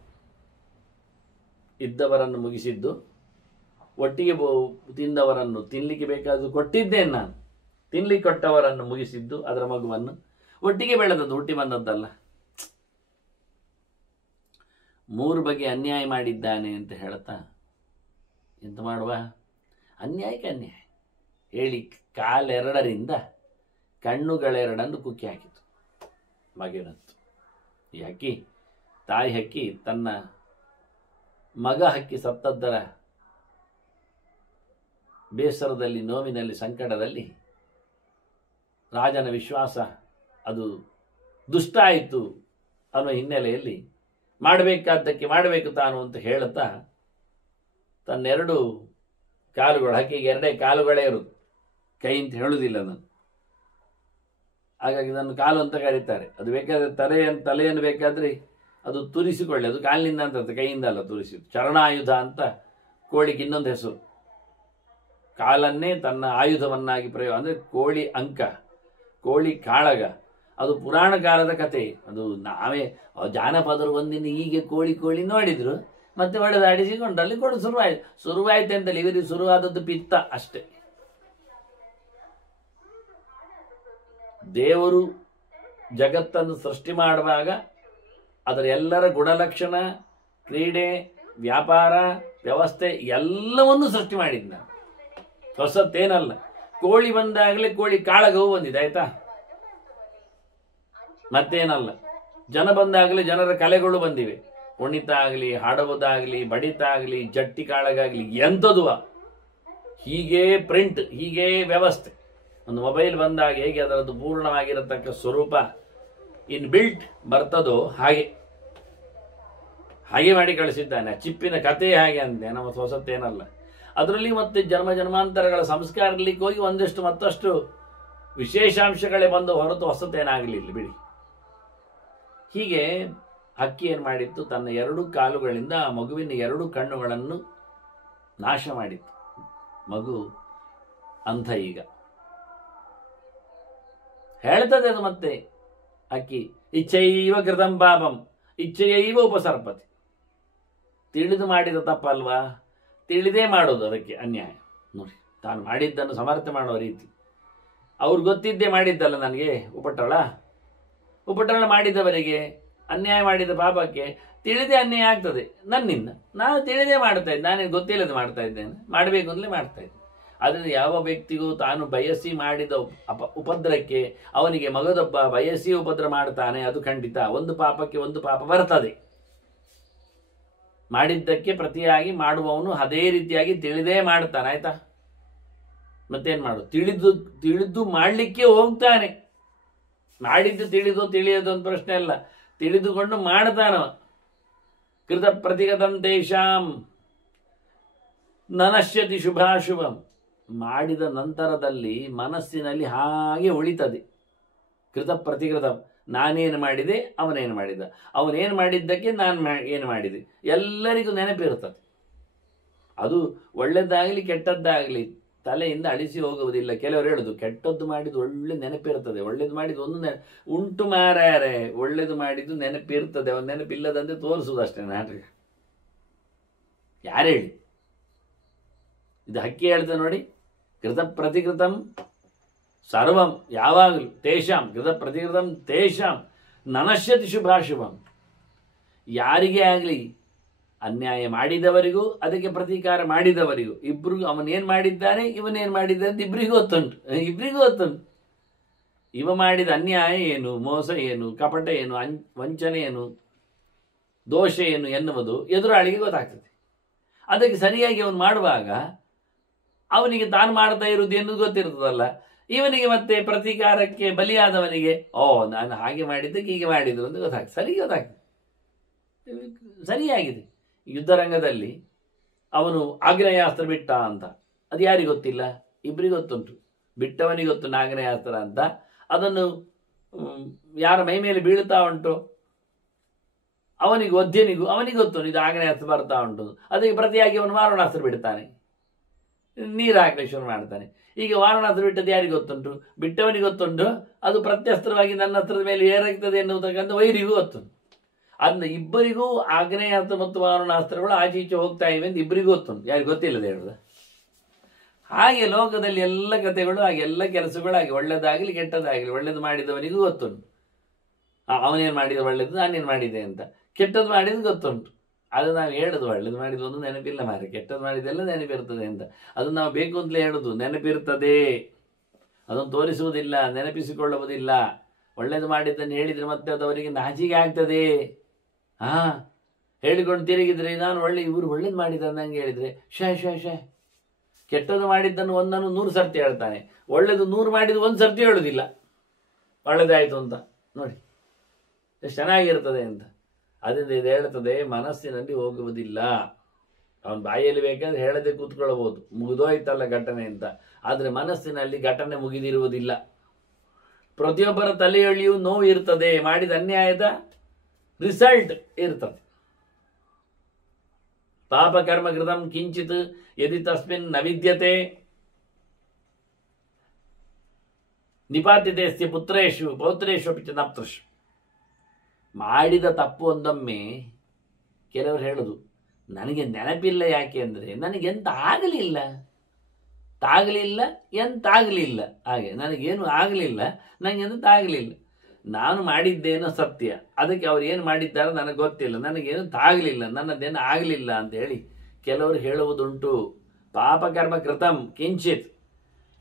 ಇದ್ದವರನ್ನು ಮುಗಿಸಿದ್ದು, ಒಟ್ಟಿಗೆ ತಿಂದವರನ್ನು ತಿನ್ನಲಿಕ್ಕೆ ಬೇಕಾದರೂ ಕೊಟ್ಟಿದ್ದೇನೆ ನಾನು, ತಿನ್ಲಿಕ್ಕೆ ಕೊಟ್ಟವರನ್ನು ಮುಗಿಸಿದ್ದು, ಅದರ ಮಗುವನ್ನು ಒಟ್ಟಿಗೆ ಬೆಳೆದದ್ದು, ಹುಟ್ಟಿ ಬಂದದ್ದಲ್ಲ. 3 ಬಗೆ ಅನ್ಯಾಯ ಮಾಡಿದ್ದಾನೆ ಅಂತ ಹೇಳ್ತಾ ಎಂತ ಮಾಡುವ, ಅನ್ಯಾಯಕ್ಕೆ ಅನ್ಯಾಯ ಹೇಳಿ ಕಾಲೆರಡರಿಂದ ಕಣ್ಣುಗಳೆರಡನ್ನು ಕುಕ್ಕಿ ಹಾಕಿತು ಮಗಿನತ್ತು. ಈ ಹಕ್ಕಿ, ತಾಯಿ ಹಕ್ಕಿ ತನ್ನ ಮಗ ಹಕ್ಕಿ ಸತ್ತದ್ದರ ಬೇಸರದಲ್ಲಿ, ನೋವಿನಲ್ಲಿ, ಸಂಕಟದಲ್ಲಿ ರಾಜನ ವಿಶ್ವಾಸ ಅದು ದುಷ್ಟ ಆಯಿತು ಅನ್ನೋ ಹಿನ್ನೆಲೆಯಲ್ಲಿ ಮಾಡಬೇಕಾದ್ದಕ್ಕೆ ಮಾಡಬೇಕು ತಾನು ಅಂತ ಹೇಳುತ್ತಾ ತನ್ನೆರಡು ಕಾಲುಗಳು, ಹಕ್ಕಿಗೆ 2 ಕಾಲುಗಳೇ ಇರುವುದು, ಕೈ ಅಂತ ಹೇಳುವುದಿಲ್ಲ ನಾನು, ಹಾಗಾಗಿ ಇದನ್ನು ಕಾಲು ಅಂತ ಕರೀತಾರೆ. ಅದು ಬೇಕಾದರೆ ತಲೆಯನ್ನು ಬೇಕಾದರೆ ಅದು ತುರಿಸಿಕೊಳ್ಳಿ, ಅದು ಕಾಲಿನಿಂದ ಅಂತ, ಕೈಯಿಂದ ಅಲ್ಲ ತುರಿಸಿ. ಚರಣಾಯುಧ ಅಂತ ಕೋಳಿಗೆ ಇನ್ನೊಂದು ಹೆಸರು. ಕಾಲನ್ನೇ ತನ್ನ ಆಯುಧವನ್ನಾಗಿ ಪ್ರಯೋಗ, ಅಂದರೆ ಕೋಳಿ ಅಂಕ, ಕೋಳಿ ಕಾಳಗ, ಅದು ಪುರಾಣ ಕಾಲದ ಕತೆ. ಅದು ನಾವೇ ಜಾನಪದರು ಒಂದಿನ ಹೀಗೆ ಕೋಳಿ ನೋಡಿದ್ರು, ಮತ್ತೆ ಹೊಡೆದಾಡಿಸಿಕೊಂಡು ಅಲ್ಲಿ ಕೊಡು ಶುರುವಾಯ್ತು ಅಂತಲ್ಲಿ. ಇವರಿಗೆ ಶುರುವಾದದ್ದು ಪಿತ್ತ ಅಷ್ಟೇ. ದೇವರು ಜಗತ್ತನ್ನು ಸೃಷ್ಟಿ ಮಾಡುವಾಗ ಅದರ ಎಲ್ಲರ ಗುಣಲಕ್ಷಣ, ಕ್ರೀಡೆ, ವ್ಯಾಪಾರ, ವ್ಯವಸ್ಥೆ ಎಲ್ಲವನ್ನೂ ಸೃಷ್ಟಿ ಮಾಡಿದ್ದ. ಹೊಸತ್ತೇನಲ್ಲ. ಕೋಳಿ ಬಂದಾಗಲೇ ಕೋಳಿ ಕಾಳಗವು ಬಂದಿದೆ, ಆಯ್ತಾ? ಮತ್ತೇನಲ್ಲ. ಜನ ಬಂದಾಗಲೇ ಜನರ ಕಲೆಗಳು ಬಂದಿವೆ. ಕುಣಿತ ಆಗಲಿ, ಹಾಡುವುದಾಗಲಿ, ಬಡಿತ ಆಗಲಿ, ಜಟ್ಟಿ ಕಾಳಗಾಗಲಿ, ಎಂಥದುವ ಹೀಗೆ ಪ್ರಿಂಟ್, ಹೀಗೆ ವ್ಯವಸ್ಥೆ. ಒಂದು ಮೊಬೈಲ್ ಬಂದಾಗ ಹೇಗೆ ಅದರದ್ದು ಪೂರ್ಣವಾಗಿರತಕ್ಕ ಸ್ವರೂಪ ಇನ್ ಬಿಲ್ಟ್ ಬರ್ತದೋ ಹಾಗೆ ಮಾಡಿ ಕಳಿಸಿದ್ದಾನೆ. ಚಿಪ್ಪಿನ ಕಥೆ ಹಾಗೆ ಅಂತೆ, ನಮ್ಮ ಹೊಸತ್ತೇನಲ್ಲ. ಅದರಲ್ಲಿ ಮತ್ತೆ ಜನ್ಮಾಂತರಗಳ ಸಂಸ್ಕಾರಲಿಕ್ಕೆ ಹೋಗಿ ಒಂದಷ್ಟು ಮತ್ತಷ್ಟು ವಿಶೇಷಾಂಶಗಳೇ ಬಂದು ಹೊರತು ಹೊಸತೇನಾಗಲಿಲ್ಲ ಬಿಡಿ. ಹೀಗೆ ಹಕ್ಕಿ ಏನು ಮಾಡಿತ್ತು, ತನ್ನ 2 ಕಾಲುಗಳಿಂದ ಆ ಮಗುವಿನ 2 ಕಣ್ಣುಗಳನ್ನು ನಾಶ ಮಾಡಿತ್ತು. ಮಗು ಅಂಧ. ಈಗ ಹೇಳ್ತದೆ ಅದು ಮತ್ತೆ ಹಕ್ಕಿ, ಇಚ್ಛೆಯೈವ ಕೃತಂ ಪಾಪಂ ಇಚ್ಛೆಯೈವ ಉಪಸರ್ಪತಿ. ತಿಳಿದು ಮಾಡಿದ ತಪ್ಪಲ್ವಾ, ತಿಳಿದೇ ಮಾಡೋದು ಅದಕ್ಕೆ ಅನ್ಯಾಯ. ನೋಡಿ, ತಾನು ಮಾಡಿದ್ದನ್ನು ಸಮರ್ಥನೆ ಮಾಡುವ ರೀತಿ. ಅವ್ರು ಗೊತ್ತಿದ್ದೇ ಮಾಡಿದ್ದಲ್ಲ ನನಗೆ ಉಪಟಳ ಮಾಡಿದವರಿಗೆ, ಅನ್ಯಾಯ ಮಾಡಿದ ಪಾಪಕ್ಕೆ ತಿಳಿದೇ ಅನ್ಯಾಯ ಆಗ್ತದೆ ನನ್ನಿಂದ. ನಾನು ತಿಳಿದೇ ಮಾಡ್ತಾ ಇದ್ದೆ, ನಾನೇನು ಗೊತ್ತಿಲ್ಲದೆ ಮಾಡ್ತಾ ಇದ್ದೇನೆ, ಮಾಡಬೇಕು ಅಂತಲೇ ಮಾಡ್ತಾ ಇದ್ದೆ. ಆದರೆ ಯಾವ ವ್ಯಕ್ತಿಗೂ ತಾನು ಬಯಸಿ ಮಾಡಿದ ಉಪದ್ರಕ್ಕೆ ಅವನಿಗೆ ಮಗದೊಬ್ಬ ಬಯಸಿ ಉಪದ್ರ ಮಾಡ್ತಾನೆ, ಅದು ಖಂಡಿತ ಒಂದು ಪಾಪಕ್ಕೆ ಒಂದು ಪಾಪ ಬರ್ತದೆ. ಮಾಡಿದ್ದಕ್ಕೆ ಪ್ರತಿಯಾಗಿ ಮಾಡುವವನು ಅದೇ ರೀತಿಯಾಗಿ ತಿಳಿದೇ ಮಾಡ್ತಾನೆ, ಆಯ್ತಾ? ಮತ್ತೇನು ಮಾಡು, ತಿಳಿದು ಮಾಡಲಿಕ್ಕೆ ಹೋಗ್ತಾನೆ. ಮಾಡಿದ್ದು ತಿಳಿಯೋದು ಒಂದು ಪ್ರಶ್ನೆ ಅಲ್ಲ, ತಿಳಿದುಕೊಂಡು ಮಾಡ್ತಾನವ. ಕೃತ ಪ್ರತಿಗತಂತೇಷಾಂ ನನಶ್ಯತಿ ಶುಭಾಶುಭಂ. ಮಾಡಿದ ನಂತರದಲ್ಲಿ ಮನಸ್ಸಿನಲ್ಲಿ ಹಾಗೆ ಉಳಿತದೆ. ಕೃತ ಪ್ರತಿಕೃತ, ನಾನೇನು ಮಾಡಿದೆ, ಅವನೇನು ಮಾಡಿದ, ಅವನೇನು ಮಾಡಿದ್ದಕ್ಕೆ ನಾನು ಏನು ಮಾಡಿದೆ, ಎಲ್ಲರಿಗೂ ನೆನಪಿರ್ತದೆ. ಅದು ಒಳ್ಳೆಯದಾಗಲಿ ಕೆಟ್ಟದ್ದಾಗಲಿ ತಲೆಯಿಂದ ಅಳಿಸಿ ಹೋಗುವುದಿಲ್ಲ. ಕೆಲವರು ಹೇಳುದು ಕೆಟ್ಟದ್ದು ಮಾಡಿದ್ದು ಒಳ್ಳೆ ನೆನಪಿರ್ತದೆ, ಒಳ್ಳೇದು ಮಾಡಿದ್ದು ಒಂದು ಉಂಟು ಮಾರ್ಯಾರೆ, ಒಳ್ಳೇದು ಮಾಡಿದ್ದು ನೆನಪಿರ್ತದೆ, ಅವನ ನೆನಪಿಲ್ಲದಂತೆ ತೋರಿಸುವುದು ಅಷ್ಟೇ ನಾಟಕ. ಯಾರು ಹೇಳಿ? ಇದು ಹಕ್ಕಿ ಹೇಳ್ತದೆ ನೋಡಿ, ಕೃತ ಪ್ರತಿಕೃತಂ ಸರ್ವಂ, ಯಾವಾಗಲೂ ತೇಷಾಂ ಕೃತ ಪ್ರತಿಕೃತಂ ತೇಷಾಂ ನನಶ್ಯತಿ ಶುಭಾಶುಭಂ. ಯಾರಿಗೇ ಆಗಲಿ ಅನ್ಯಾಯ ಮಾಡಿದವರಿಗೂ ಅದಕ್ಕೆ ಪ್ರತೀಕಾರ ಮಾಡಿದವರಿಗೂ ಇಬ್ರಿಗೂ ಅವನೇನು ಮಾಡಿದ್ದಾನೆ ಇವನೇನು ಮಾಡಿದ್ದಾನೆ ಅಂತ ಇಬ್ಬರಿಗೂ ಗೊತ್ತುಂಟು. ಇವ ಮಾಡಿದ ಅನ್ಯಾಯ ಏನು, ಮೋಸ ಏನು, ಕಪಟ ಏನು, ವಂಚನೆ ಏನು, ದೋಷ ಏನು ಎನ್ನುವುದು ಎದುರಾಳಿಗೆ ಗೊತ್ತಾಗ್ತದೆ. ಅದಕ್ಕೆ ಸರಿಯಾಗಿ ಅವನು ಮಾಡುವಾಗ ಅವನಿಗೆ ತಾನು ಮಾಡ್ತಾ ಇರುವುದು ಎನ್ನುವುದು ಗೊತ್ತಿರ್ತದಲ್ಲ. ಇವನಿಗೆ ಮತ್ತೆ ಪ್ರತೀಕಾರಕ್ಕೆ ಬಲಿಯಾದವನಿಗೆ ನಾನು ಹಾಗೆ ಮಾಡಿದ್ದಕ್ಕೆ ಹೀಗೆ ಮಾಡಿದ್ರು ಅಂತ ಗೊತ್ತಾಗ್ತದೆ. ಸರಿಯಾಗಿದೆ. ಯುದ್ಧರಂಗದಲ್ಲಿ ಅವನು ಆಗ್ನೇಯಾಸ್ತ್ರ ಬಿಟ್ಟ ಅಂತ ಅದು ಯಾರಿಗೆ ಗೊತ್ತಿಲ್ಲ? ಇಬ್ಬರಿಗೆ ಗೊತ್ತುಂಟು. ಬಿಟ್ಟವನಿಗೆ ಗೊತ್ತು ಆಗ್ನೇಯಾಸ್ತ್ರ ಅಂತ. ಅದನ್ನು ಯಾರ ಮೈ ಮೇಲೆ ಬೀಳ್ತಾ ಉಂಟು ಅವನಿಗೆ ವಧ್ಯನಿಗೂ ಅವನಿಗೆ ಗೊತ್ತು ಇದು ಆಗ್ನೇಯಾಸ್ತ್ರ ಬರ್ತಾ ಉಂಟು. ಅದಕ್ಕೆ ಪ್ರತಿಯಾಗಿ ಅವನು ವಾರಣಾಸ್ತ್ರ ಬಿಡ್ತಾನೆ, ನೀರು ಹಾಕಲಿಕ್ಕೆ ಶುರು ಮಾಡ್ತಾನೆ. ಈಗ ವಾರಣಾಸ್ತ್ರ ಬಿಟ್ಟದ್ದು ಯಾರಿಗೆ ಗೊತ್ತುಂಟು? ಬಿಟ್ಟವನಿಗೆ ಗೊತ್ತುಂಟು. ಅದು ಪ್ರತ್ಯಸ್ತ್ರವಾಗಿ ನನ್ನ ಹತ್ರದ ಮೇಲೆ ಏರಾಗ್ತದೆ ಎನ್ನುವುದಕ್ಕಂತ ವೈರಿಗೂ ಗೊತ್ತುಂಟು. ಅದನ್ನ ಇಬ್ಬರಿಗೂ ಆಗ್ನೇಯಾಸ್ತ್ರ ಮತ್ತು ವಾರಣಾಸ್ತ್ರಗಳು ಆಚೀಚೆ ಹೋಗ್ತಾ ಇವೆ ಅಂತ ಇಬ್ಬರಿಗೂ ಗೊತ್ತುಂಟು, ಯಾರಿಗೆ ಗೊತ್ತಿಲ್ಲದೆ ಹೇಳುದ. ಹಾಗೆ ಲೋಕದಲ್ಲಿ ಎಲ್ಲ ಕಥೆಗಳು ಹಾಗೆ, ಎಲ್ಲ ಕೆಲಸಗಳು ಹಾಗೆ, ಒಳ್ಳೇದಾಗಲಿ ಕೆಟ್ಟದಾಗಲಿ ಒಳ್ಳೇದು ಮಾಡಿದವನಿಗೂ ಗೊತ್ತುಂಟು. ಅವನೇನು ಮಾಡಿದ ಒಳ್ಳೇದು, ನಾನೇನು ಮಾಡಿದೆ ಅಂತ. ಕೆಟ್ಟದ್ದು ಮಾಡಿದ್ದು ಗೊತ್ತುಂಟು. ಅದು ನಾವು ಹೇಳುದು ಒಳ್ಳೇದು ಮಾಡಿದ್ದು ಒಂದು ನೆನಪಿಲ್ಲ ಮಾರೆ, ಕೆಟ್ಟದ್ದು ಮಾಡಿದೆಲ್ಲ ನೆನಪಿರ್ತದೆ ಅಂತ. ಅದು ನಾವು ಬೇಕು ಅಂತಲೇ ಹೇಳುದು, ನೆನಪಿರ್ತದೆ, ಅದನ್ನು ತೋರಿಸುವುದಿಲ್ಲ, ನೆನಪಿಸಿಕೊಳ್ಳುವುದಿಲ್ಲ. ಒಳ್ಳೇದು ಮಾಡಿದ್ದನ್ನು ಹೇಳಿದರೆ ಮತ್ತೆ ಅದು ಅವರಿಗೆ ನಾಚಿಕೆ ಆಗ್ತದೆ. ಹೇಳಿಕೊಂಡು ತಿರುಗಿದ್ರೆ ನಾನು ಇವರು ಒಳ್ಳೇದು ಮಾಡಿದ ನಂಗೆ ಹೇಳಿದರೆ ಶೇ ಕೆಟ್ಟದ್ದು ಮಾಡಿದ್ದನ್ನು ಒಂದನ್ನು 100 ಸರ್ತಿ ಹೇಳ್ತಾನೆ, ಒಳ್ಳೇದು 100 ಮಾಡಿದ್ದು 1 ಸರ್ತಿ ಹೇಳುವುದಿಲ್ಲ ಒಳ್ಳೇದಾಯಿತು ಅಂತ. ನೋಡಿ ಎಷ್ಟು ಚೆನ್ನಾಗಿರ್ತದೆ ಅಂತ. ಅದರಿಂದ ಇದು ಹೇಳ್ತದೆ, ಮನಸ್ಸಿನಲ್ಲಿ ಹೋಗುವುದಿಲ್ಲ. ಅವನ ಬಾಯಲ್ಲಿ ಬೇಕಾದ್ರೆ ಹೇಳದೆ ಕೂತ್ಕೊಳ್ಳಬಹುದು, ಮುಗಿದೋಯ್ತಲ್ಲ ಘಟನೆ ಅಂತ. ಆದರೆ ಮನಸ್ಸಿನಲ್ಲಿ ಘಟನೆ ಮುಗಿದಿರುವುದಿಲ್ಲ. ಪ್ರತಿಯೊಬ್ಬರ ತಲೆಯೊಳಿಯೂ ನೋವು ಇರ್ತದೆ, ಮಾಡಿದ ಅನ್ಯಾಯದ ರಿಸಲ್ಟ್ ಇರ್ತದೆ. ಪಾಪ ಕರ್ಮ ಕೃತಂ ಕಿಂಚಿತ್ ಯದಿ ತಸ್ಮಿನ್ ನ ವಿದ್ಯತೆ ನಿಪಾತಿತೆ ಪುತ್ರೇಶು ಪೌತ್ರೇಶು ಪಿಚ ನಪ್ತೃಷು. ಮಾಡಿದ ತಪ್ಪು ಒಂದೊಮ್ಮೆ ಕೆಲವರು ಹೇಳುದು ನನಗೆ ನೆನಪಿಲ್ಲ, ಯಾಕೆ ಅಂದರೆ ನನಗೆಂತ ಆಗಲಿಲ್ಲ, ಎಂತಾಗಲಿಲ್ಲ. ಹಾಗೆ ನನಗೇನು ಆಗಲಿಲ್ಲ, ನನಗೆ ಎಂತ ಆಗಲಿಲ್ಲ. ನಾನು ಮಾಡಿದ್ದೇನೋ ಸತ್ಯ, ಅದಕ್ಕೆ ಅವ್ರು ಏನು ಮಾಡಿದ್ದಾರೆ ನನಗೆ ಗೊತ್ತಿಲ್ಲ, ನನಗೇನು ತಾಗಲಿಲ್ಲ, ನನ್ನದೇನು ಆಗಲಿಲ್ಲ ಅಂತ ಹೇಳಿ ಕೆಲವರು ಹೇಳುವುದುಂಟು. ಪಾಪಕರ್ಮ ಕೃತಂ ಕಿಂಚಿತ್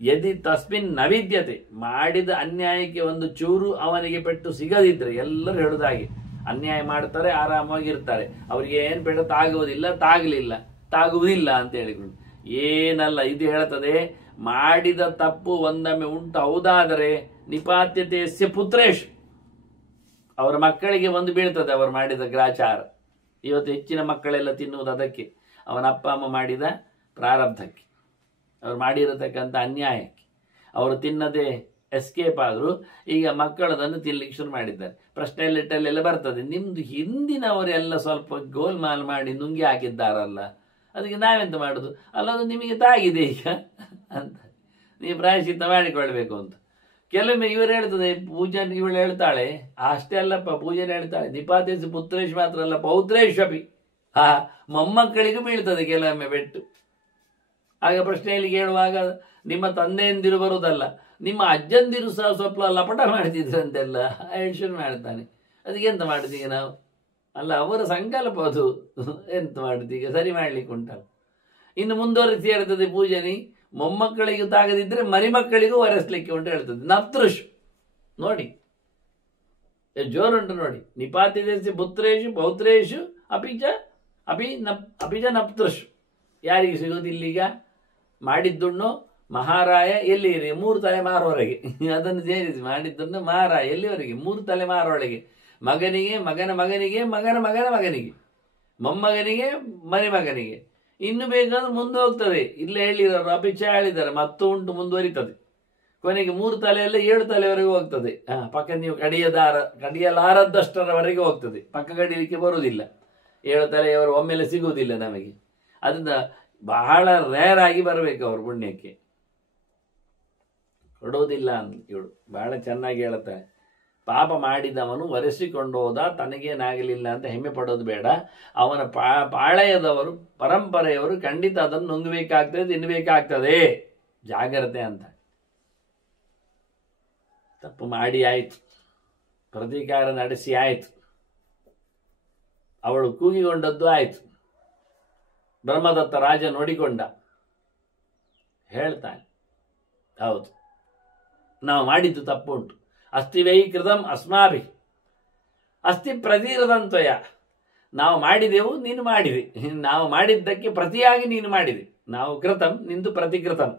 ಯದಿ ತಸ್ಮಿನ್ ನವಿದ್ಯತೆ. ಮಾಡಿದ ಅನ್ಯಾಯಕ್ಕೆ ಒಂದು ಚೂರು ಅವನಿಗೆ ಪೆಟ್ಟು ಸಿಗದಿದ್ರೆ, ಎಲ್ಲರೂ ಹೇಳುದಾಗೆ ಅನ್ಯಾಯ ಮಾಡ್ತಾರೆ, ಆರಾಮಾಗಿರ್ತಾರೆ, ಅವ್ರಿಗೆ ಏನು ಪೆಟ್ಟು ತಾಗುವುದಿಲ್ಲ ಅಂತ ಹೇಳಿಕೊಂಡು ಏನಲ್ಲ. ಇದು ಹೇಳ್ತದೆ, ಮಾಡಿದ ತಪ್ಪು ಒಂದೊಮ್ಮೆ ಉಂಟು ಹೌದಾದರೆ ನಿಪಾತ್ಯತೆಯ ಪುತ್ರೇಶ್, ಅವರ ಮಕ್ಕಳಿಗೆ ಒಂದು ಬೀಳ್ತದೆ ಅವರು ಮಾಡಿದ ಗ್ರಾಚಾರ. ಇವತ್ತು ಹೆಚ್ಚಿನ ಮಕ್ಕಳೆಲ್ಲ ತಿನ್ನುವುದು ಅದಕ್ಕೆ, ಅವನ ಅಪ್ಪ ಅಮ್ಮ ಮಾಡಿದ ಪ್ರಾರಬ್ಧಕ್ಕೆ, ಅವರು ಮಾಡಿರತಕ್ಕಂಥ ಅನ್ಯಾಯಕ್ಕೆ. ಅವರು ತಿನ್ನದೆ ಎಸ್ಕೇಪ್ ಆದರೂ ಈಗ ಮಕ್ಕಳದನ್ನು ತಿನ್ಲಿಕ್ಕೆ ಶುರು ಮಾಡಿದ್ದಾರೆ. ಪ್ರಶ್ನೆಯಲ್ಲಿಟ್ಟಲ್ಲೆಲ್ಲ ಬರ್ತದೆ, ನಿಮ್ದು ಹಿಂದಿನವರೆಲ್ಲ ಸ್ವಲ್ಪ ಗೋಲ್ಮಾಲ್ ಮಾಡಿ ನುಂಗಿ ಹಾಕಿದ್ದಾರಲ್ಲ, ಅದಕ್ಕೆ ನಾವೆಂತ ಮಾಡೋದು, ಅಲ್ಲ ಅದು ನಿಮಗೆ ತಾಗಿದೆ ಈಗ ಅಂತ ನೀವು ಪ್ರಾಯಶ್ಚಿತ್ತ ಮಾಡಿಕೊಳ್ಬೇಕು ಅಂತ. ಕೆಲವೊಮ್ಮೆ ಇವರು ಹೇಳ್ತದೆ, ಪೂಜನ್ ಇವಳು ಹೇಳ್ತಾಳೆ, ಅಷ್ಟೇ ಅಲ್ಲಪ್ಪ, ಪೂಜನೆ ಹೇಳ್ತಾಳೆ ನಿಪಾತೇಶ್ ಪುತ್ರೇಶ್ ಮಾತ್ರ ಅಲ್ಲ ಪೌತ್ರೇಶ್ ಅಪಿ. ಮೊಮ್ಮಕ್ಕಳಿಗೂ ಬೀಳ್ತದೆ ಕೆಲವೊಮ್ಮೆ ಬೆಟ್ಟು. ಆಗ ಪ್ರಶ್ನೆಯಲ್ಲಿ ಕೇಳುವಾಗ ನಿಮ್ಮ ತಂದೆಯಂದಿರು ಬರುವುದಲ್ಲ, ನಿಮ್ಮ ಅಜ್ಜಂದಿರು ಸಹ ಸ್ವಲ್ಪ ಲಪಟ ಮಾಡ್ತಿದ್ರಂತೆಲ್ಲ ಶುರು ಮಾಡ್ತಾನೆ. ಅದಕ್ಕೆ ಎಂತ ಮಾಡ್ತೀಗ ನಾವು? ಅಲ್ಲ, ಅವರ ಸಂಕಲ್ಪ ಅದು, ಎಂತ ಮಾಡ್ತೀಗ, ಸರಿ ಮಾಡ್ಲಿಕ್ಕೆ ಉಂಟಲ್ಲ. ಇನ್ನು ಮುಂದುವರಿಸಿ ಹೇಳ್ತದೆ ಪೂಜನಿ, ಮೊಮ್ಮಕ್ಕಳಿಗೂ ತಾಗದಿದ್ರೆ ಮರಿಮಕ್ಕಳಿಗೂ ಒರೆಸ್ಲಿಕ್ಕೆ ಉಂಟು ಹೇಳ್ತದೆ. ನಪ್ತೃಷ್ ನೋಡಿ, ಜೋರುಂಟು ನೋಡಿ. ನಿಪಾತಿದೇಸಿ ಪುತ್ರೇಶು ಪೌತ್ರೇಶು ಅಪಿಚ ನಪ್ತೃಷ್. ಯಾರಿಗೆ ಸಿಗೋದಿಲ್ಲೀಗ? ಮಾಡಿದ್ದುಣ್ಣು ಮಹಾರಾಯ ಎಲ್ಲಿರಿ 3 ತಲೆಮಾರವರೆಗೆ ಅದನ್ನು ಸೇರಿಸಿ ಮಾಡಿದ್ದನ್ನು ಮಹಾರಾಯ ಎಲ್ಲಿವರೆಗೆ 3 ತಲೆಮಾರೊಳಗೆ. ಮಗನಿಗೆ, ಮಗನ ಮಗನಿಗೆ, ಮಗನ ಮಗನ ಮಗನಿಗೆ, ಮೊಮ್ಮಗನಿಗೆ, ಮರಿಮಗನಿಗೆ. ಇನ್ನು ಬೇಕಾದ್ರೆ ಮುಂದೆ ಹೋಗ್ತದೆ. ಇಲ್ಲೇ ಹೇಳಿರೋರು ಅಪಿಚ ಹೇಳಿದ್ದಾರೆ, ಮತ್ತು ಉಂಟು ಮುಂದುವರಿತದೆ. ಕೊನೆಗೆ 3 ತಲೆಯಲ್ಲ 7 ತಲೆವರೆಗೂ ಹೋಗ್ತದೆ. ಪಕ್ಕ ನೀವು ಕಡಿಯಲಾರದಷ್ಟರವರೆಗೆ ಹೋಗ್ತದೆ. ಪಕ್ಕ ಕಡಿಲಿಕ್ಕೆ ಬರುವುದಿಲ್ಲ. 7 ತಲೆಯವರು ಒಮ್ಮೆಲೆ ಸಿಗುವುದಿಲ್ಲ ನಮಗೆ. ಅದರಿಂದ ಬಹಳ ರೇರ್ ಆಗಿ ಬರಬೇಕು ಅವರು ಪುಣ್ಯಕ್ಕೆ. ಕೊಡೋದಿಲ್ಲ ಅಂತ ಇವಳು ಬಹಳ ಚೆನ್ನಾಗಿ ಹೇಳ್ತಾಳೆ. ಪಾಪ ಮಾಡಿದವನು ಒರೆಸಿಕೊಂಡು ಹೋದ, ತನಗೇನಾಗಲಿಲ್ಲ ಅಂತ ಹೆಮ್ಮೆ ಪಡೋದು ಬೇಡ. ಅವನ ಪಾಳೆಯದವರು, ಪರಂಪರೆಯವರು ಖಂಡಿತ ಅದನ್ನು ನುಂಗಬೇಕಾಗ್ತದೆ, ತಿನ್ನಬೇಕಾಗ್ತದೆ. ಜಾಗ್ರತೆ ಅಂತ. ತಪ್ಪು ಮಾಡಿ ಆಯ್ತು, ಪ್ರತೀಕಾರ ನಡೆಸಿ ಆಯ್ತು, ಅವಳು ಕೂಗಿಕೊಂಡದ್ದು ಆಯ್ತು. ಬ್ರಹ್ಮದತ್ತ ರಾಜ ನೋಡಿಕೊಂಡ, ಹೇಳ್ತಾನೆ, ಹೌದು ನಾವು ಮಾಡಿದ್ದು ತಪ್ಪುಂಟು. ಅಸ್ತಿ ವೈ ಕೃತಂ ಅಸ್ಮಾಭಿ ಅಸ್ತಿ ಪ್ರತಿರದಂತ್ವಯ. ನಾವು ಮಾಡಿದೆವು, ನೀನು ಮಾಡಿದೆ. ನಾವು ಮಾಡಿದ್ದಕ್ಕೆ ಪ್ರತಿಯಾಗಿ ನೀನು ಮಾಡಿದೆ. ನಾವು ಕೃತಂ, ನಿಂದು ಪ್ರತಿಕೃತಂ.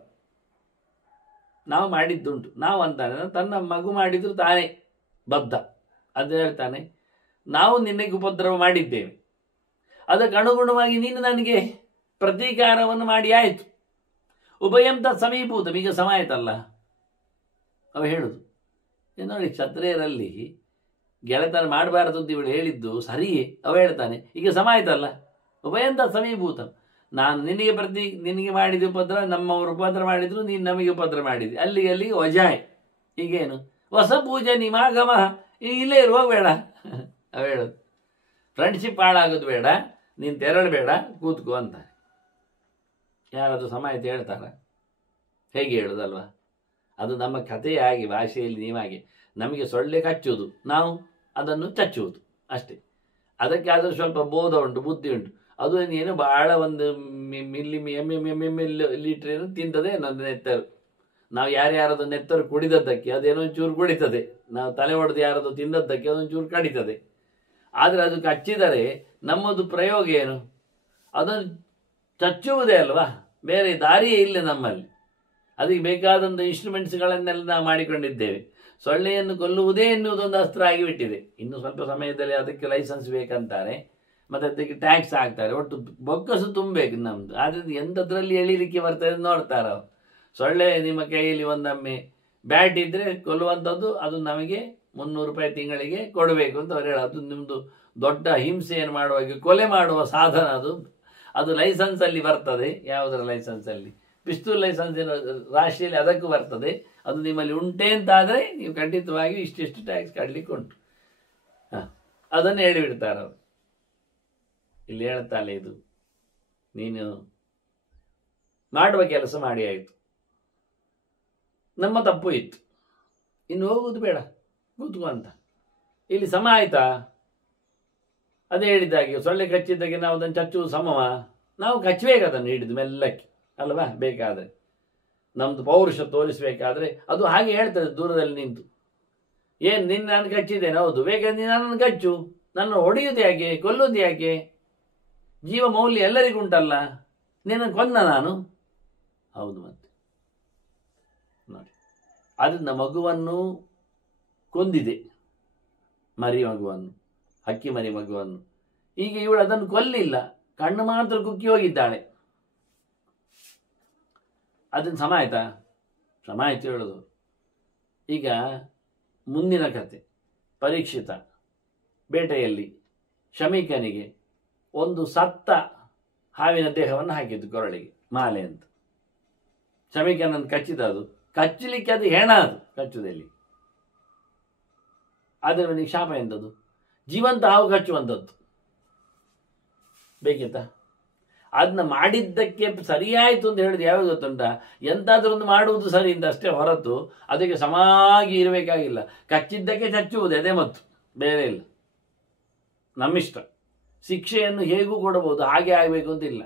ನಾವು ಮಾಡಿದ್ದುಂಟು. ನಾವು ಅಂತಾನೆ, ತನ್ನ ಮಗು ಮಾಡಿದ್ರು ತಾನೇ ಬದ್ಧ. ಅದು ಹೇಳ್ತಾನೆ, ನಾವು ನಿನಗೆ ಉಪದ್ರವ ಮಾಡಿದ್ದೇವೆ, ಅದಕ್ಕೆ ಅನುಗುಣವಾಗಿ ನೀನು ನನಗೆ ಪ್ರತೀಕಾರವನ್ನು ಮಾಡಿ ಆಯಿತು. ಉಭಯಂ ತತ್ ಸಮೀಭೂತಂ. ಈಗ ಸಮ ಆಯ್ತಲ್ಲ. ಅವ ಹೇಳುದು ನೋಡಿ, ಕ್ಷತ್ರಿಯರಲ್ಲಿ ಗೆಳೆತನ ಮಾಡಬಾರದು ಅಂತ ಇವಳು ಹೇಳಿದ್ದು ಸರಿಯೇ. ಅವ ಹೇಳ್ತಾನೆ, ಈಗ ಸಮ ಆಯ್ತಲ್ಲ, ಉಭಯಂ ತತ್ ಸಮೀಭೂತಂ. ನಾನು ನಿನಗೆ ಮಾಡಿದ ಉಪದ್ರ, ನಮ್ಮವರು ಉಪದ್ರ ಮಾಡಿದ್ರು, ನೀನು ನಮಗೆ ಉಪದ್ರ ಮಾಡಿದ್ವಿ, ಅಲ್ಲಿಗೆ ವಜಾಯ್. ಈಗೇನು ಹೊಸ ಪೂಜೆ ನಿಮಾಗಮ, ಇಲ್ಲೇ ಇರು, ಹೋಗಬೇಡ. ಅವ ಹೇಳೋದು ಫ್ರೆಂಡ್ಶಿಪ್ ಹಾಳಾಗೋದು ಬೇಡ, ನೀನು ತೆರಳಬೇಡ, ಕೂತ್ಕೋ ಅಂತ. ಯಾರಾದರೂ ಸಮ ಆಯ್ತು ಹೇಳ್ತಾರ? ಹೇಗೆ ಹೇಳೋದಲ್ವಾ? ಅದು ನಮ್ಮ ಕಥೆಯೇ ಆಗಿ, ಭಾಷೆಯಲ್ಲಿ ನೀವಾಗೆ. ನಮಗೆ ಸೊಳ್ಳೆ ಕಚ್ಚುವುದು, ನಾವು ಅದನ್ನು ಚಚ್ಚುವುದು ಅಷ್ಟೇ. ಅದಕ್ಕೆ ಆದರೂ ಸ್ವಲ್ಪ ಬೋಧ ಉಂಟು, ಬುದ್ಧಿ ಉಂಟು. ಅದು ಏನು ಬಹಳ ಒಂದು ಲೀಟ್ರ್ ಏನು ತಿಂತದೆ ನನ್ನದು ನೆತ್ತರು. ನಾವು ಯಾರ್ಯಾರದು ನೆತ್ತರು ಕುಡಿದದ್ದಕ್ಕೆ ಅದೇನೋ ಒಂಚೂರು ಕುಡಿತದೆ. ನಾವು ತಲೆ ಹೊಡೆದು ಯಾರದು ತಿಂದದ್ದಕ್ಕೆ ಅದೊಂಚೂರು ಕಡಿತದೆ. ಆದರೆ ಅದು ಕಚ್ಚಿದರೆ ನಮ್ಮದು ಪ್ರಯೋಗ ಏನು? ಅದನ್ನು ಚಚ್ಚುವುದೇ ಅಲ್ವಾ, ಬೇರೆ ದಾರಿಯೇ ಇಲ್ಲ ನಮ್ಮಲ್ಲಿ. ಅದಕ್ಕೆ ಬೇಕಾದಂಥ ಇನ್ಸ್ಟ್ರೂಮೆಂಟ್ಸ್ಗಳನ್ನೆಲ್ಲ ನಾವು ಮಾಡಿಕೊಂಡಿದ್ದೇವೆ. ಸೊಳ್ಳೆಯನ್ನು ಕೊಲ್ಲುವುದೇ ಎನ್ನುವುದೊಂದು ಅಸ್ತ್ರ ಆಗಿಬಿಟ್ಟಿದೆ. ಇನ್ನು ಸ್ವಲ್ಪ ಸಮಯದಲ್ಲಿ ಅದಕ್ಕೆ ಲೈಸೆನ್ಸ್ ಬೇಕಂತಾರೆ, ಮತ್ತು ಅದಕ್ಕೆ ಟ್ಯಾಕ್ಸ್ ಹಾಕ್ತಾರೆ. ಒಟ್ಟು ಬೊಕ್ಕಸು ತುಂಬಬೇಕು ನಮ್ಮದು. ಆದ್ದರಿಂದ ಎಂಥದ್ರಲ್ಲಿ ಎಳಿಲಿಕ್ಕೆ ಬರ್ತದೆ ನೋಡ್ತಾರೆ ಅವರು. ಸೊಳ್ಳೆ ನಿಮ್ಮ ಕೈಯಲ್ಲಿ ಒಂದೊಮ್ಮೆ ಬ್ಯಾಟ್ ಇದ್ದರೆ ಕೊಲ್ಲುವಂಥದ್ದು, ಅದು ನಮಗೆ 300 ರೂಪಾಯಿ ತಿಂಗಳಿಗೆ ಕೊಡಬೇಕು ಅಂತ ಅವ್ರು ಹೇಳೋದು. ಅದು ನಿಮ್ಮದು ದೊಡ್ಡ ಹಿಂಸೆಯನ್ನು ಮಾಡುವಾಗ ಕೊಲೆ ಮಾಡುವ ಸಾಧನ ಅದು. ಅದು ಲೈಸೆನ್ಸಲ್ಲಿ ಬರ್ತದೆ. ಯಾವುದರ ಲೈಸೆನ್ಸಲ್ಲಿ? ಪಿಸ್ತೂಲ್ ಲೈಸೆನ್ಸಿನ ರಾಶಿಯಲ್ಲಿ ಅದಕ್ಕೂ ಬರ್ತದೆ. ಅದು ನಿಮ್ಮಲ್ಲಿ ಉಂಟೆ ಅಂತಾದರೆ ನೀವು ಖಂಡಿತವಾಗಿ ಇಷ್ಟಿಷ್ಟು ಟ್ಯಾಕ್ಸ್ ಕಟ್ಟಲಿಕ್ಕೆ ಉಂಟು. ಅದನ್ನು ಹೇಳಿಬಿಡ್ತಾರೆ ಅವರು. ಇಲ್ಲಿ ಹೇಳ್ತಾನೆ, ಇದು ನೀನು ಮಾಡುವ ಕೆಲಸ ಮಾಡಿ ಆಯಿತು, ನಮ್ಮ ತಪ್ಪು ಇತ್ತು, ಇನ್ನು ಹೋಗುವುದು ಬೇಡ, ಕೂತ್ಕೋ ಅಂತ. ಇಲ್ಲಿ ಸಮ ಆಯ್ತಾ? ಅದೇ ಹೇಳಿದ್ದಾಗೆ ಸೊಳ್ಳೆ ಕಚ್ಚಿದ್ದಾಗೆ ನಾವು ಅದನ್ನು ಚಚ್ಚುವುದು ಸಮವ? ನಾವು ಕಚ್ಚಬೇಕು ಅದನ್ನು ಹಿಡಿದು ಮೆಲ್ಲಕ್ಕೆ ಅಲ್ವಾ? ಬೇಕಾದರೆ ನಮ್ಮದು ಪೌರುಷ ತೋರಿಸಬೇಕಾದ್ರೆ ಅದು ಹಾಗೆ ಹೇಳ್ತದೆ ದೂರದಲ್ಲಿ ನಿಂತು. ಏನು ನಿನ್ನ ನಾನು ಕಚ್ಚಿದ್ದೇನೆ, ಹೌದು, ಬೇಕಾದ್ರೆ ನನ್ನನ್ನು ಕಚ್ಚು, ನನ್ನ ಹೊಡೆಯೋದು ಯಾಕೆ, ಕೊಲ್ಲೋದು ಯಾಕೆ? ಜೀವ ಮೌಲ್ಯ ಎಲ್ಲರಿಗೂ ಉಂಟಲ್ಲ, ನಿನ್ನ ಕೊಂದ ನಾನು. ಹೌದು, ಮತ್ತೆ ನೋಡಿ, ಅದರಿಂದ ಮಗುವನ್ನು ಕೊಂದಿದೆ, ಮರಿ ಮಗುವನ್ನು, ಹಕ್ಕಿ ಮರಿ ಮಗುವನ್ನು. ಈಗ ಇವಳು ಅದನ್ನು ಕೊಲ್ಲಿಲ್ಲ, ಕಣ್ಣು ಮಾತ್ರ ಕುಕ್ಕಿ ಹೋಗಿದ್ದಾಳೆ. ಅದನ್ನು ಸಮ ಆಯ್ತಾ? ಸಮ ಆಯ್ತು ಹೇಳೋದು. ಈಗ ಮುಂದಿನ ಕತೆ. ಪರೀಕ್ಷಿತ ಬೇಟೆಯಲ್ಲಿ ಶಮೀಕನಿಗೆ ಒಂದು ಸತ್ತ ಹಾವಿನ ದೇಹವನ್ನು ಹಾಕಿದ್ದು ಕೊರಳಿಗೆ, ಮಾಲೆ ಅಂತ. ಶಮೀಕನನ್ನು ಕಚ್ಚಿದ, ಅದು ಕಚ್ಚಲಿಕ್ಕೆ ಅದು ಹೆಣ, ಅದು ಕಚ್ಚುದಲ್ಲಿ. ಆದರೆ ಅವನಿಗೆ ಶಾಪ ಎಂಥದ್ದು? ಜೀವಂತ ಹಾವು ಕಚ್ಚುವಂಥದ್ದು ಬೇಕಿತ್ತ? ಅದನ್ನ ಮಾಡಿದ್ದಕ್ಕೆ ಸರಿಯಾಯಿತು ಅಂತ ಹೇಳಿದ್ರೆ ಯಾವಾಗ ಗೊತ್ತುಂಟ? ಎಂತಾದ್ರೂ ಒಂದು ಮಾಡುವುದು ಸರಿ ಅಂತ ಅಷ್ಟೇ ಹೊರತು ಅದಕ್ಕೆ ಸಮಾಗಿ ಇರಬೇಕಾಗಿಲ್ಲ. ಕಚ್ಚಿದ್ದಕ್ಕೆ ಚಚ್ಚುವುದು, ಅದೇ ಮತ್ತು ಬೇರೆ ಇಲ್ಲ. ನಮ್ಮಿಷ್ಟ. ಶಿಕ್ಷೆಯನ್ನು ಹೇಗೂ ಕೊಡಬಹುದು, ಹಾಗೆ ಆಗಬೇಕು ಅಂತಿಲ್ಲ.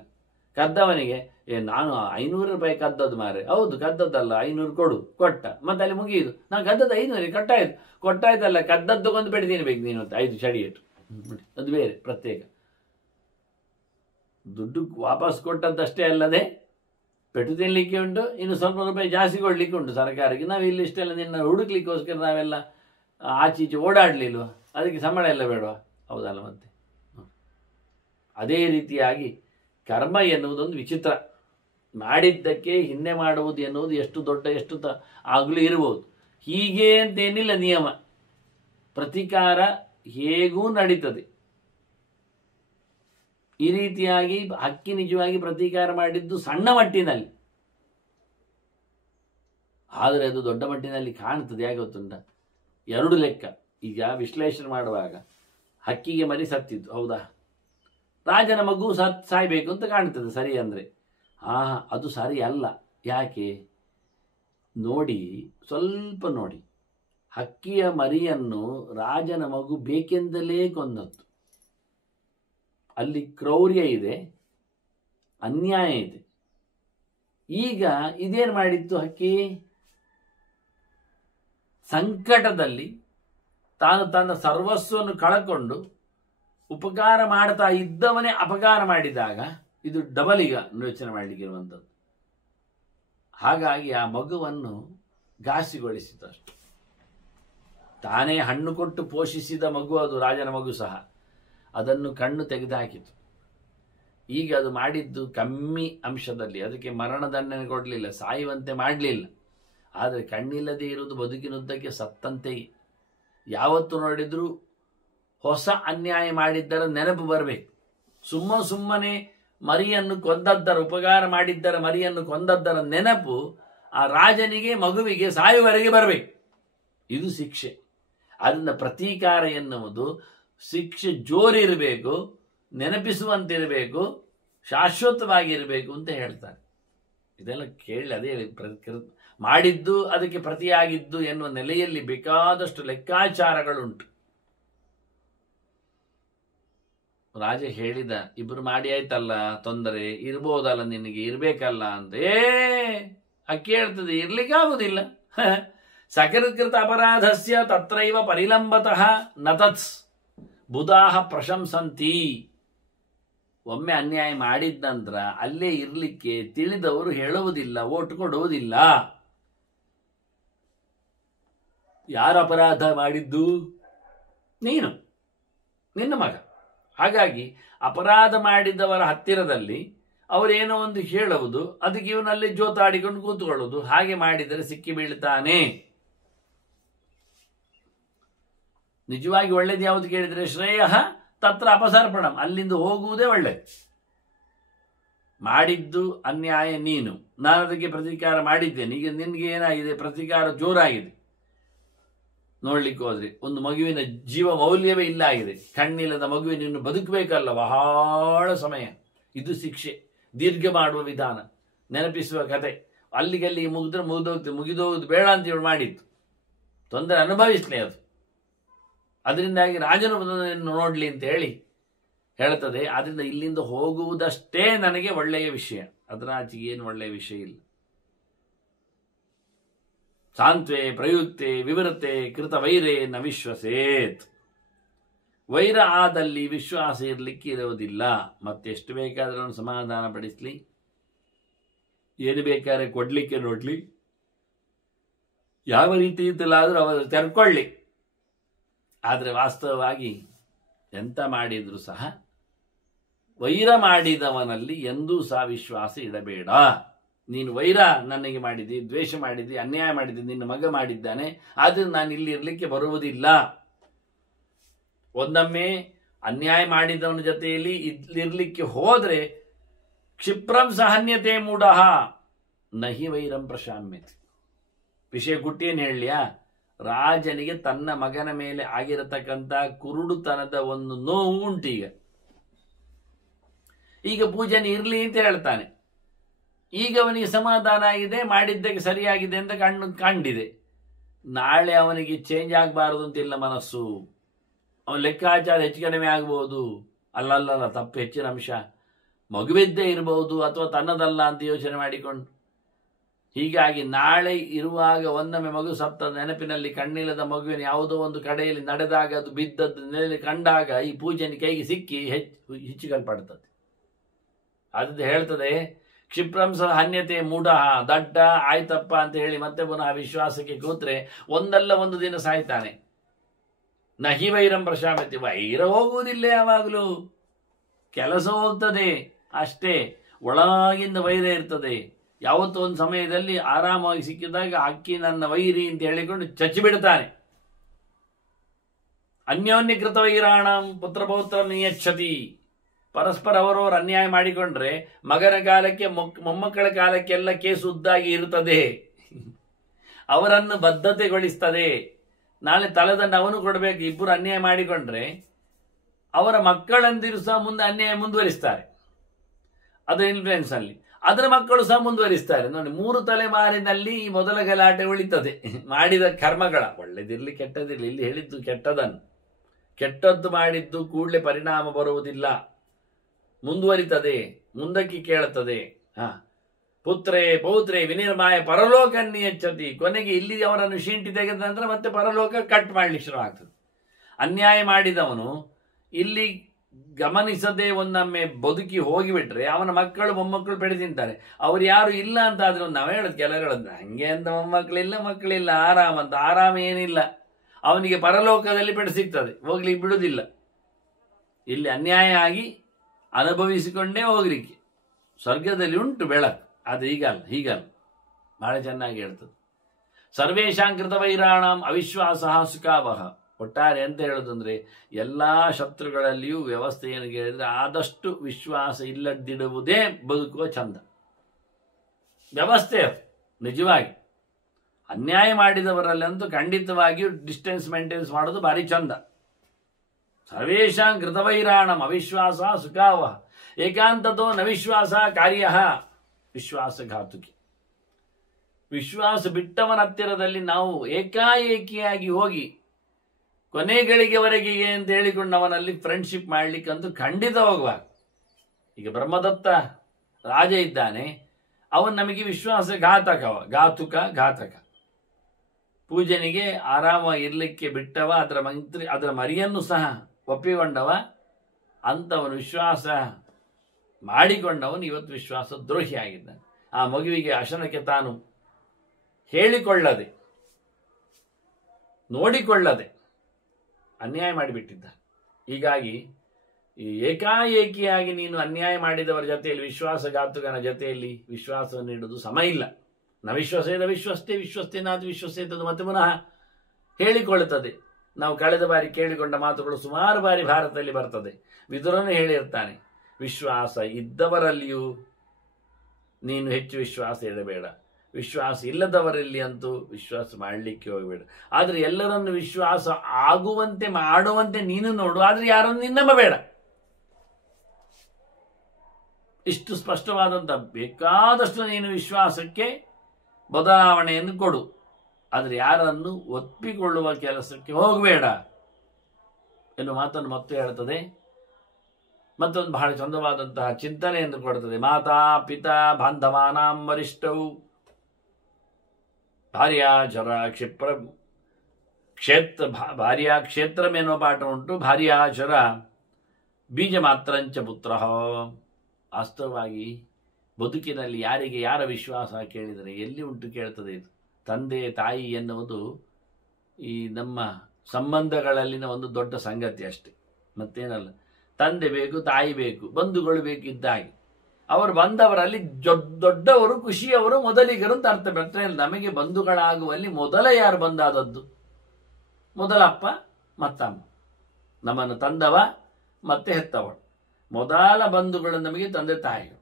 ಕದ್ದವನಿಗೆ ನಾನು 500 ರೂಪಾಯಿ ಕದ್ದದ್ದು ಮಾರೆ, ಹೌದು ಕದ್ದದ್ದಲ್ಲ, 500 ಕೊಡು, ಕೊಟ್ಟ, ಮತ್ತೆ ಅಲ್ಲಿ ಮುಗಿಯುದು. ನಾನು ಕದ್ದದ್ದು 500 ಕಟ್ಟಾಯ್ತು, ಕೊಟ್ಟಾಯ್ತಲ್ಲ, ಕದ್ದದ್ದು ಕೊಂದು ಪೆಟ್ಟು ತಿನ್ಬೇಕು ನೀನು ಅಂತ 5 ಚಡಿಯೇಟು. ಅದು ಬೇರೆ ಪ್ರತ್ಯೇಕ. ದುಡ್ಡು ವಾಪಸ್ ಕೊಟ್ಟದ್ದಷ್ಟೇ ಅಲ್ಲದೆ ಪೆಟ್ಟು ತಿನ್ನಲಿಕ್ಕೆ ಉಂಟು, ಇನ್ನು ಸ್ವಲ್ಪ ರೂಪಾಯಿ ಜಾಸ್ತಿ ಕೊಡಲಿಕ್ಕೆ ಉಂಟು ಸರ್ಕಾರಕ್ಕೆ. ನಾವು ಇಲ್ಲಿ ಇಷ್ಟೆಲ್ಲ ನಿನ್ನ ಹುಡುಕ್ಲಿಕ್ಕೋಸ್ಕರ ನಾವೆಲ್ಲ ಆಚೀಚೆ ಓಡಾಡಲಿಲ್ವ? ಅದಕ್ಕೆ ಸಂಬಳ ಎಲ್ಲ ಬೇಡವಾ? ಹೌದಲ್ಲ ಮತ್ತೆ. ಅದೇ ರೀತಿಯಾಗಿ ಕರ್ಮ ಎನ್ನುವುದೊಂದು ವಿಚಿತ್ರ. ಮಾಡಿದ್ದಕ್ಕೆ ಹಿಂದೆ ಮಾಡುವುದು ಎನ್ನುವುದು ಎಷ್ಟು ದೊಡ್ಡ ಎಷ್ಟು ಆಗಲೂ ಇರ್ಬೋದು. ಹೀಗೆ ಅಂತೇನಿಲ್ಲ ನಿಯಮ. ಪ್ರತಿಕಾರ ಹೇಗೂ ನಡೀತದೆ. ಈ ರೀತಿಯಾಗಿ ಹಕ್ಕಿ ನಿಜವಾಗಿ ಪ್ರತೀಕಾರ ಮಾಡಿದ್ದು ಸಣ್ಣ ಮಟ್ಟಿನಲ್ಲಿ. ಆದರೆ ಅದು ದೊಡ್ಡ ಮಟ್ಟಿನಲ್ಲಿ ಕಾಣ್ತದೆ. ಯಾಕೆ ಗೊತ್ತುಂಟ, ಎರಡು ಲೆಕ್ಕ. ಈಗ ವಿಶ್ಲೇಷಣೆ ಮಾಡುವಾಗ ಹಕ್ಕಿಗೆ ಮರಿ ಸತ್ತಿದ್ದು ಹೌದಾ, ರಾಜನ ಮಗು ಸಾಯ್ಬೇಕು ಅಂತ ಕಾಣ್ತದೆ, ಸರಿ ಅಂದರೆ ಅದು ಸರಿ ಅಲ್ಲ. ಯಾಕೆ ನೋಡಿ, ಸ್ವಲ್ಪ ನೋಡಿ. ಹಕ್ಕಿಯ ಮರಿಯನ್ನು ರಾಜನ ಮಗು ಬೇಕೆಂದಲೇ ಕೊಂದದ್ದು. ಅಲ್ಲಿ ಕ್ರೌರ್ಯ ಇದೆ, ಅನ್ಯಾಯ ಇದೆ. ಈಗ ಇದೇನು ಮಾಡಿತ್ತು ಹಕ್ಕಿ? ಸಂಕಟದಲ್ಲಿ ತಾನು ತನ್ನ ಸರ್ವಸ್ವವನ್ನು ಕಳಕೊಂಡು ಉಪಕಾರ ಮಾಡ್ತಾ ಇದ್ದವನೇ ಅಪಕಾರ ಮಾಡಿದಾಗ ಇದು ಡಬಲ್ ಈಗ ಯೋಚನೆ ಮಾಡಲಿಕ್ಕಿರುವಂಥದ್ದು. ಹಾಗಾಗಿ ಆ ಮಗುವನ್ನು ಘಾಸಿಗೊಳಿಸಿದಷ್ಟು. ತಾನೇ ಹಣ್ಣು ಕೊಟ್ಟು ಪೋಷಿಸಿದ ಮಗು ಅದು, ರಾಜನ ಮಗು ಸಹ. ಅದನ್ನು ಕಣ್ಣು ತೆಗೆದುಹಾಕಿತು. ಈಗ ಅದು ಮಾಡಿದ್ದು ಕಮ್ಮಿ ಅಂಶದಲ್ಲಿ, ಅದಕ್ಕೆ ಮರಣದಂಡನೆ ಕೊಡಲಿಲ್ಲ, ಸಾಯುವಂತೆ ಮಾಡಲಿಲ್ಲ. ಆದರೆ ಕಣ್ಣಿಲ್ಲದೆ ಇರುವುದು ಬದುಕಿನುದ್ದಕ್ಕೆ ಸತ್ತಂತೆಯೇ. ಯಾವತ್ತು ನೋಡಿದರೂ ಹೊಸ ಅನ್ಯಾಯ ಮಾಡಿದ್ದರ ನೆನಪು ಬರಬೇಕು. ಸುಮ್ಮನೆ ಮರಿಯನ್ನು ಕೊಂದದ್ದರ, ಉಪಕಾರ ಮಾಡಿದ್ದರ ಮರಿಯನ್ನು ಕೊಂದದ್ದರ ನೆನಪು ಆ ರಾಜನಿಗೆ ಮಗುವಿಗೆ ಸಾಯುವವರೆಗೆ ಬರಬೇಕು. ಇದು ಶಿಕ್ಷೆ. ಅದರಿಂದ ಪ್ರತೀಕಾರ ಎನ್ನುವುದು ಶಿಕ್ಷೆ ಜೋರಿರಬೇಕು, ನೆನಪಿಸುವಂತಿರಬೇಕು, ಶಾಶ್ವತವಾಗಿರಬೇಕು ಅಂತ ಹೇಳ್ತಾರೆ. ಇದೆಲ್ಲ ಕೇಳಿ ಅದೇ ಮಾಡಿದ್ದು ಅದಕ್ಕೆ ಪ್ರತಿಯಾಗಿದ್ದು ಎನ್ನುವ ನೆಲೆಯಲ್ಲಿ ಬೇಕಾದಷ್ಟು ಲೆಕ್ಕಾಚಾರಗಳುಂಟು. ರಾಜ ಹೇಳಿದ, ಇಬ್ಬರು ಮಾಡಿ ಆಯ್ತಲ್ಲ, ತೊಂದರೆ ಇರ್ಬೋದಲ್ಲ, ನಿನಗೆ ಇರ್ಬೇಕಲ್ಲ ಅಂತ. ಅಕ್ಕಿ ಹೇಳ್ತದೆ, ಇರ್ಲಿಕ್ಕಾಗುವುದಿಲ್ಲ. ಸಕೃತ್ಕೃತ ಅಪರಾಧಸ್ಯ ತತ್ರೈವ ಪರಿಲಂಬತಃ ನತತ್ಸ್ ಬುಧಾಹ ಪ್ರಶಂಸಂತಿ. ಒಮ್ಮೆ ಅನ್ಯಾಯ ಮಾಡಿದ ನಂತರ ಅಲ್ಲೇ ಇರ್ಲಿಕ್ಕೆ ತಿಳಿದವರು ಹೇಳುವುದಿಲ್ಲ, ಓಟು ಕೊಡುವುದಿಲ್ಲ. ಯಾರು ಅಪರಾಧ ಮಾಡಿದ್ದು? ನೀನು, ನಿನ್ನ ಮಗ. ಹಾಗಾಗಿ ಅಪರಾಧ ಮಾಡಿದವರ ಹತ್ತಿರದಲ್ಲಿ ಅವರೇನೋ ಒಂದು ಹೇಳುವುದು, ಅದಕ್ಕೆ ಇವನಲ್ಲಿ ಜೋತಾಡಿಕೊಂಡು ಕೂತ್ಕೊಳ್ಳುವುದು. ಹಾಗೆ ಮಾಡಿದರೆ ಸಿಕ್ಕಿ ಬೀಳ್ತಾನೆ. ನಿಜವಾಗಿ ಒಳ್ಳೇದು ಯಾವುದು ಕೇಳಿದರೆ ಶ್ರೇಯ ತತ್ರ ಅಪಸರ್ಪಣಂ, ಅಲ್ಲಿಂದ ಹೋಗುವುದೇ ಒಳ್ಳೆಯದು. ಮಾಡಿದ್ದು ಅನ್ಯಾಯ ನೀನು, ನಾನು ಅದಕ್ಕೆ ಪ್ರತೀಕಾರ ಮಾಡಿದ್ದೇನೆ. ಈಗ ನಿನಗೆ ಏನಾಗಿದೆ? ಪ್ರತೀಕಾರ ಜೋರಾಗಿದೆ. ನೋಡ್ಲಿಕ್ಕೆ ಹೋದ್ರೆ ಒಂದು ಮಗುವಿನ ಜೀವ ಮೌಲ್ಯವೇ ಇಲ್ಲ ಆಗಿದೆ. ಕಣ್ಣಿಲ್ಲದ ಮಗುವಿನ ಇನ್ನು ಬದುಕಬೇಕಲ್ಲ ಬಹಳ ಸಮಯ. ಇದು ಶಿಕ್ಷೆ, ದೀರ್ಘ ಮಾಡುವ ವಿಧಾನ, ನೆನಪಿಸುವ ಕತೆ. ಅಲ್ಲಿಗೆ ಮುಗಿದೋಗುದು ಬೇಡ ಅಂತ ಹೇಳಿ ಮಾಡಿತ್ತು. ತೊಂದರೆ ಅನುಭವಿಸ್ಲಿ ಅದು. ಅದರಿಂದಾಗಿ ರಾಜನು ನೋಡ್ಲಿ ಅಂತ ಹೇಳಿ ಹೇಳ್ತದೆ. ಆದ್ರಿಂದ ಇಲ್ಲಿಂದ ಹೋಗುವುದಷ್ಟೇ ನನಗೆ ಒಳ್ಳೆಯ ವಿಷಯ, ಅದರ ಆಚೆಗೆ ಏನು ಒಳ್ಳೆಯ ವಿಷಯ ಇಲ್ಲ. ಸಾಂತ್ವೇ ಪ್ರಯುಕ್ತೆ ವಿವರತೆ ಕೃತ ವೈರೇ ನ ವಿಶ್ವಸೇತ್. ವೈರ ಆದಲ್ಲಿ ವಿಶ್ವಾಸ ಇರಲಿಕ್ಕೆ ಇರುವುದಿಲ್ಲ. ಮತ್ತೆಷ್ಟು ಬೇಕಾದ್ರೆ ಅವನು ಸಮಾಧಾನ ಪಡಿಸ್ಲಿ, ಏನು ಬೇಕಾದ್ರೆ ಕೊಡ್ಲಿಕ್ಕೆ ನೋಡ್ಲಿ, ಯಾವ ರೀತಿ ಇದ್ದಲಾದರೂ ಅವರು ತೆರ್ಕೊಳ್ಳಿ. ಆದರೆ ವಾಸ್ತವವಾಗಿ ಎಂತ ಮಾಡಿದ್ರು ಸಹ ವೈರ ಮಾಡಿದವನಲ್ಲಿ ಎಂದೂ ಸಹ ವಿಶ್ವಾಸ ಇಡಬೇಡ. ನೀನು ವೈರ ನನಗೆ ಮಾಡಿದಿ, ದ್ವೇಷ ಮಾಡಿದಿ, ಅನ್ಯಾಯ ಮಾಡಿದಿ, ನಿನ್ನ ಮಗ ಮಾಡಿದ್ದಾನೆ, ಆದ್ರೆ ನಾನು ಇಲ್ಲಿ ಇರಲಿಕ್ಕೆ ಬರುವುದಿಲ್ಲ. ಒಂದೊಮ್ಮೆ ಅನ್ಯಾಯ ಮಾಡಿದವನ ಜೊತೆಯಲ್ಲಿ ಇರ್ಲಿಕ್ಕೆ ಹೋದ್ರೆ ಕ್ಷಿಪ್ರಂ ಸಹನ್ಯತೆ ಮೂಢಃ ನಹಿ ವೈರಂ ಪ್ರಶಾಮ್ಯತೆ. ವಿಷಯ ಗುಟ್ಟೇನು ಹೇಳಲಿಯಾ? ರಾಜನಿಗೆ ತನ್ನ ಮಗನ ಮೇಲೆ ಆಗಿರತಕ್ಕಂಥ ಕುರುಡುತನದ ಒಂದು ನೋವು ಉಂಟೀಗ. ಈಗ ಪೂಜನೆ ಇರ್ಲಿ ಅಂತ ಹೇಳ್ತಾನೆ. ಈಗ ಅವನಿಗೆ ಸಮಾಧಾನ ಆಗಿದೆ, ಮಾಡಿದ್ದಕ್ಕೆ ಸರಿಯಾಗಿದೆ ಅಂತ ಕಂಡಿದೆ. ನಾಳೆ ಅವನಿಗೆ ಚೇಂಜ್ ಆಗಬಾರದು ಅಂತಿಲ್ಲ ಮನಸ್ಸು. ಅವನ ಲೆಕ್ಕಾಚಾರ ಹೆಚ್ಚು ಕಡಿಮೆ ಆಗ್ಬೋದು. ಅಲ್ಲಲ್ಲ, ತಪ್ಪು ಹೆಚ್ಚಿನ ಅಂಶ ಮಗುವಿದ್ದೇ ಇರಬಹುದು, ಅಥವಾ ತನ್ನದಲ್ಲ ಅಂತ ಯೋಚನೆ ಮಾಡಿಕೊಂಡು. ಹೀಗಾಗಿ ನಾಳೆ ಇರುವಾಗ ಒಂದೊಮ್ಮೆ ಮಗು ಸತ್ತ ನೆನಪಿನಲ್ಲಿ ಕಣ್ಣಿಲ್ಲದ ಮಗುವಿನ ಯಾವುದೋ ಒಂದು ಕಡೆಯಲ್ಲಿ ನಡೆದಾಗ ಅದು ಬಿದ್ದದ್ದು ನೆಲೆ ಕಂಡಾಗ ಈ ಪೂಜನೆ ಕೈಗೆ ಸಿಕ್ಕಿ ಹೆಚ್ಚಿಗಲ್ಪಡ್ತದೆ. ಅದು ಹೇಳ್ತದೆ ಕ್ಷಿಪ್ರಂ ಸಹನ್ಯತೆ ಮೂಢ, ದಡ್ಡ ಆಯ್ತಪ್ಪ ಅಂತ ಹೇಳಿ ಮತ್ತೆ ಪುನಃ ವಿಶ್ವಾಸಕ್ಕೆ ಕೂತ್ರೆ ಒಂದಲ್ಲ ಒಂದು ದಿನ ಸಾಯ್ತಾನೆ. ನಹಿ ವೈರಂ ಪ್ರಶಾಮ್ಯತೆ. ವೈರ ಹೋಗುವುದಿಲ್ಲ, ಯಾವಾಗಲೂ ಕೆಲಸ ಹೋಗ್ತದೆ ಅಷ್ಟೇ, ಒಳಗಿಂದ ವೈರ ಇರ್ತದೆ. ಯಾವತ್ತೋ ಒಂದು ಸಮಯದಲ್ಲಿ ಆರಾಮಾಗಿ ಸಿಕ್ಕಿದಾಗ ಅಕ್ಕಿ ನನ್ನ ವೈರಿ ಅಂತ ಹೇಳಿಕೊಂಡು ಚಚ್ಚಿಬಿಡ್ತಾನೆ. ಅನ್ಯೋನ್ಯ ಕೃತ ವೈರಾಣಂ ಪುತ್ರಪೌತ್ರ ನಿಯಚ್ಛತಿ. ಪರಸ್ಪರ ಅವರವರು ಅನ್ಯಾಯ ಮಾಡಿಕೊಂಡ್ರೆ ಮಗನ ಕಾಲಕ್ಕೆ ಮೊಮ್ಮಕ್ಕಳ ಕಾಲಕ್ಕೆಲ್ಲ ಕೇಸು ಉದ್ದಾಗಿ ಇರುತ್ತದೆ. ಅವರನ್ನು ಬದ್ಧತೆಗೊಳಿಸ್ತದೆ. ನಾಳೆ ತಲೆದಂಡ ಅವನು ಕೊಡಬೇಕು. ಇಬ್ಬರು ಅನ್ಯಾಯ ಮಾಡಿಕೊಂಡ್ರೆ ಅವರ ಮಕ್ಕಳಂದಿರು ಸಹ ಮುಂದೆ ಅನ್ಯಾಯ ಮುಂದುವರಿಸ್ತಾರೆ. ಅದರ ಇನ್ಫ್ಲುಯೆನ್ಸ್ ಅಲ್ಲಿ ಅದರ ಮಕ್ಕಳು ಸಹ ಮುಂದುವರಿಸ್ತಾರೆ. ನೋಡಿ, 3 ತಲೆಮಾರಿನಲ್ಲಿ ಈ ಮೊದಲ ಗಲಾಟೆ ಉಳಿತದೆ. ಮಾಡಿದ ಕರ್ಮಗಳ ಒಳ್ಳೆದಿರ್ಲಿ ಕೆಟ್ಟದಿರ್ಲಿ, ಇಲ್ಲಿ ಹೇಳಿದ್ದು ಕೆಟ್ಟದನ್ನು. ಕೆಟ್ಟದ್ದು ಮಾಡಿದ್ದು ಕೂಡಲೇ ಪರಿಣಾಮ ಬರುವುದಿಲ್ಲ, ಮುಂದುವರಿತದೆ, ಮುಂದಕ್ಕೆ ಕೇಳುತ್ತದೆ. ಪುತ್ರೇ ಪೌತ್ರೇ ವಿನಿರ್ಮಾಯ ಪರಲೋಕನ್ನಿ ಎಚ್ಚತಿ. ಕೊನೆಗೆ ಇಲ್ಲಿ ಅವರನ್ನು ಶೀಂಟಿ ತೆಗೆದ ನಂತರ ಮತ್ತೆ ಪರಲೋಕ ಕಟ್ ಮಾಡಲಿಕ್ಕೆ ಶುರು ಆಗ್ತದೆ. ಅನ್ಯಾಯ ಮಾಡಿದವನು ಇಲ್ಲಿ ಗಮನಿಸದೆ ಒಂದೊಮ್ಮೆ ಬದುಕಿ ಹೋಗಿಬಿಟ್ರೆ ಅವನ ಮಕ್ಕಳು ಮೊಮ್ಮಕ್ಕಳು ಪೆಡೆ ತಿಂತಾರೆ. ಅವ್ರು ಯಾರು ಇಲ್ಲ ಅಂತ ಆದ್ರೆ ನಾವೇ ಹೇಳೋದು, ಕೆಲವರು ಹೇಳೋದು ಹಂಗೆ ಅಂತ ಮಕ್ಕಳಿಲ್ಲ ಆರಾಮ ಅಂತ. ಆರಾಮ ಏನಿಲ್ಲ, ಅವನಿಗೆ ಪರಲೋಕದಲ್ಲಿ ಪೆಡೆ ಸಿಗ್ತದೆ, ಹೋಗ್ಲಿಕ್ಕೆ ಬಿಡುವುದಿಲ್ಲ. ಇಲ್ಲಿ ಅನ್ಯಾಯ ಆಗಿ ಅನುಭವಿಸಿಕೊಂಡೇ ಹೋಗ್ಲಿಕ್ಕೆ. ಸ್ವರ್ಗದಲ್ಲಿ ಉಂಟು ಬೆಳಕು, ಅದು ಹೀಗಲ್ಲ. ಬಹಳ ಚೆನ್ನಾಗಿ ಹೇಳ್ತದೆ. ಸರ್ವೇಶಾಂಕೃತ ವೈರಾಣಂ ಅವಿಶ್ವಾಸ ಸುಖಾವಹ. ಒಟ್ಟಾರೆ ಅಂತ ಹೇಳೋದಂದ್ರೆ ಎಲ್ಲಾ ಶತ್ರುಗಳಲ್ಲಿಯೂ ವ್ಯವಸ್ಥೆ ಏನು ಕೇಳಿದ್ರೆ ಆದಷ್ಟು ವಿಶ್ವಾಸ ಇಲ್ಲದಿಡುವುದೇ ಬದುಕುವ ಚಂದ. ವ್ಯವಸ್ಥೆ ನಿಜವಾಗಿ ಅನ್ಯಾಯ ಮಾಡಿದವರಲ್ಲಂತೂ ಖಂಡಿತವಾಗಿಯೂ ಡಿಸ್ಟೆನ್ಸ್ ಮೇಂಟೆನ್ಸ್ ಮಾಡೋದು ಭಾರಿ ಚಂದ. ಸರ್ವೇಶಾಂ ಕೃತವೈರಾಣಂ ಅವಿಶ್ವಾಸ ಸುಖಾವಹ ಏಕಾಂತತೋ ನ ವಿಶ್ವಾಸ ಕಾರ್ಯ ವಿಶ್ವಾಸಘಾತುಕಿ. ವಿಶ್ವಾಸ ಬಿಟ್ಟವನ ಹತ್ತಿರದಲ್ಲಿ ನಾವು ಏಕಾಏಕಿಯಾಗಿ ಹೋಗಿ ಕೊನೆಗಳಿಗೆವರೆಗೆ ಅಂತ ಹೇಳಿಕೊಂಡು ಅವನಲ್ಲಿ ಫ್ರೆಂಡ್ಶಿಪ್ ಮಾಡ್ಲಿಕ್ಕಂತೂ ಖಂಡಿತ ಹೋಗಬಾರ್ದು. ಈಗ ಬ್ರಹ್ಮದತ್ತ ರಾಜ ಇದ್ದಾನೆ, ಅವನು ನಮಗೆ ಘಾತುಕ. ಪೂಜನಿಗೆ ಆರಾಮ ಇರಲಿಕ್ಕೆ ಬಿಟ್ಟವ, ಅದರ ಮರಿಯನ್ನು ಸಹ ಒಪ್ಪಿಕೊಂಡವ, ಅಂತವನು ವಿಶ್ವಾಸ ಮಾಡಿಕೊಂಡವನು ಇವತ್ತು ವಿಶ್ವಾಸ ದ್ರೋಹಿ ಆಗಿದ್ದಾನೆ. ಆ ಮಗುವಿಗೆ ಅಶನಕ್ಕೆ ತಾನು ಹೇಳಿಕೊಳ್ಳದೆ ನೋಡಿಕೊಳ್ಳದೆ ಅನ್ಯಾಯ ಮಾಡಿಬಿಟ್ಟಿದ್ದ. ಹೀಗಾಗಿ ಈ ಏಕಾಏಕಿಯಾಗಿ ನೀನು ಅನ್ಯಾಯ ಮಾಡಿದವರ ಜೊತೆಯಲ್ಲಿ ವಿಶ್ವಾಸಘಾತುಕನ ಜೊತೆಯಲ್ಲಿ ವಿಶ್ವಾಸವನ್ನು ನೀಡುವುದು ಸಮ ಇಲ್ಲ. ನ ವಿಶ್ವಸೇದ ವಿಶ್ವಸ್ತೇನಾದ ವಿಶ್ವಸೇತದು ಮತ್ತೆ ಪುನಃ ಹೇಳಿಕೊಳ್ಳುತ್ತದೆ. ನಾವು ಕಳೆದ ಬಾರಿ ಕೇಳಿಕೊಂಡ ಮಾತುಗಳು ಸುಮಾರು ಬಾರಿ ಭಾರತದಲ್ಲಿ ಬರ್ತದೆ. ವಿದುರನು ಹೇಳಿರ್ತಾನೆ, ವಿಶ್ವಾಸ ಇದ್ದವರಲ್ಲಿಯೂ ನೀನು ಹೆಚ್ಚು ವಿಶ್ವಾಸ ಇಡಬೇಡ, ವಿಶ್ವಾಸ ಇಲ್ಲದವರಲ್ಲಿ ಅಂತೂ ವಿಶ್ವಾಸ ಮಾಡಲಿಕ್ಕೆ ಹೋಗಬೇಡ. ಆದರೆ ಎಲ್ಲರನ್ನು ವಿಶ್ವಾಸ ಮಾಡುವಂತೆ ನೀನು ನೋಡು, ಆದರೆ ಯಾರನ್ನು ನಂಬಬೇಡ. ಇಷ್ಟು ಸ್ಪಷ್ಟವಾದಂಥ ಬೇಕಾದಷ್ಟು ನೀನು ವಿಶ್ವಾಸಕ್ಕೆ ಬದಲಾವಣೆಯನ್ನು ಕೊಡು, ಆದರೆ ಯಾರನ್ನು ಒಪ್ಪಿಕೊಳ್ಳುವ ಕೆಲಸಕ್ಕೆ ಹೋಗಬೇಡ ಎನ್ನುವ ಮಾತನ್ನು ಮತ್ತೆ ಹೇಳ್ತದೆ. ಮತ್ತೊಂದು ಬಹಳ ಚಂದವಾದಂತಹ ಚಿಂತನೆಯನ್ನು ಕೊಡುತ್ತದೆ. ಮಾತಾ ಪಿತಾ ಬಾಂಧವಾನಾಂ ವರಿಷ್ಠವು ಭಾರ್ಯಾಚರ ಭಾರ್ಯಾಕ್ಷೇತ್ರಂ ಎನ್ನುವ ಪಾಠ ಉಂಟು. ಭಾರ್ಯಾಚರ ಬೀಜ ಮಾತ್ರಂಚ ಪುತ್ರ. ವಾಸ್ತವವಾಗಿ ಬದುಕಿನಲ್ಲಿ ಯಾರಿಗೆ ಯಾರ ವಿಶ್ವಾಸ ಕೇಳಿದರೆ ಎಲ್ಲಿ ಉಂಟು ಕೇಳ್ತದೆ ಇದು. ತಂದೆ ತಾಯಿ ಎನ್ನುವುದು ಈ ನಮ್ಮ ಸಂಬಂಧಗಳಲ್ಲಿನ ಒಂದು ದೊಡ್ಡ ಸಂಗತಿ ಅಷ್ಟೆ, ಮತ್ತೇನಲ್ಲ. ತಂದೆ ಬೇಕು, ತಾಯಿ ಬೇಕು, ಬಂಧುಗಳು ಬೇಕಿದ್ದಾಗಿ. ಅವರು ಬಂದವರಲ್ಲಿ ದೊಡ್ಡವರು, ಖುಷಿಯವರು, ಮೊದಲಿಗರು ಅಂತ ಅರ್ಥ ಬರ್ತದೆ. ನಮಗೆ ಬಂಧುಗಳಾಗುವಲ್ಲಿ ಮೊದಲ ಯಾರು ಬಂದಾದದ್ದು? ಮೊದಲಪ್ಪ ಮತ್ತಮ್ಮ, ನಮ್ಮನ್ನು ತಂದವ ಮತ್ತೆ ಹೆತ್ತವಳು. ಮೊದಲ ಬಂಧುಗಳು ನಮಗೆ ತಂದೆ ತಾಯಿಗಳು.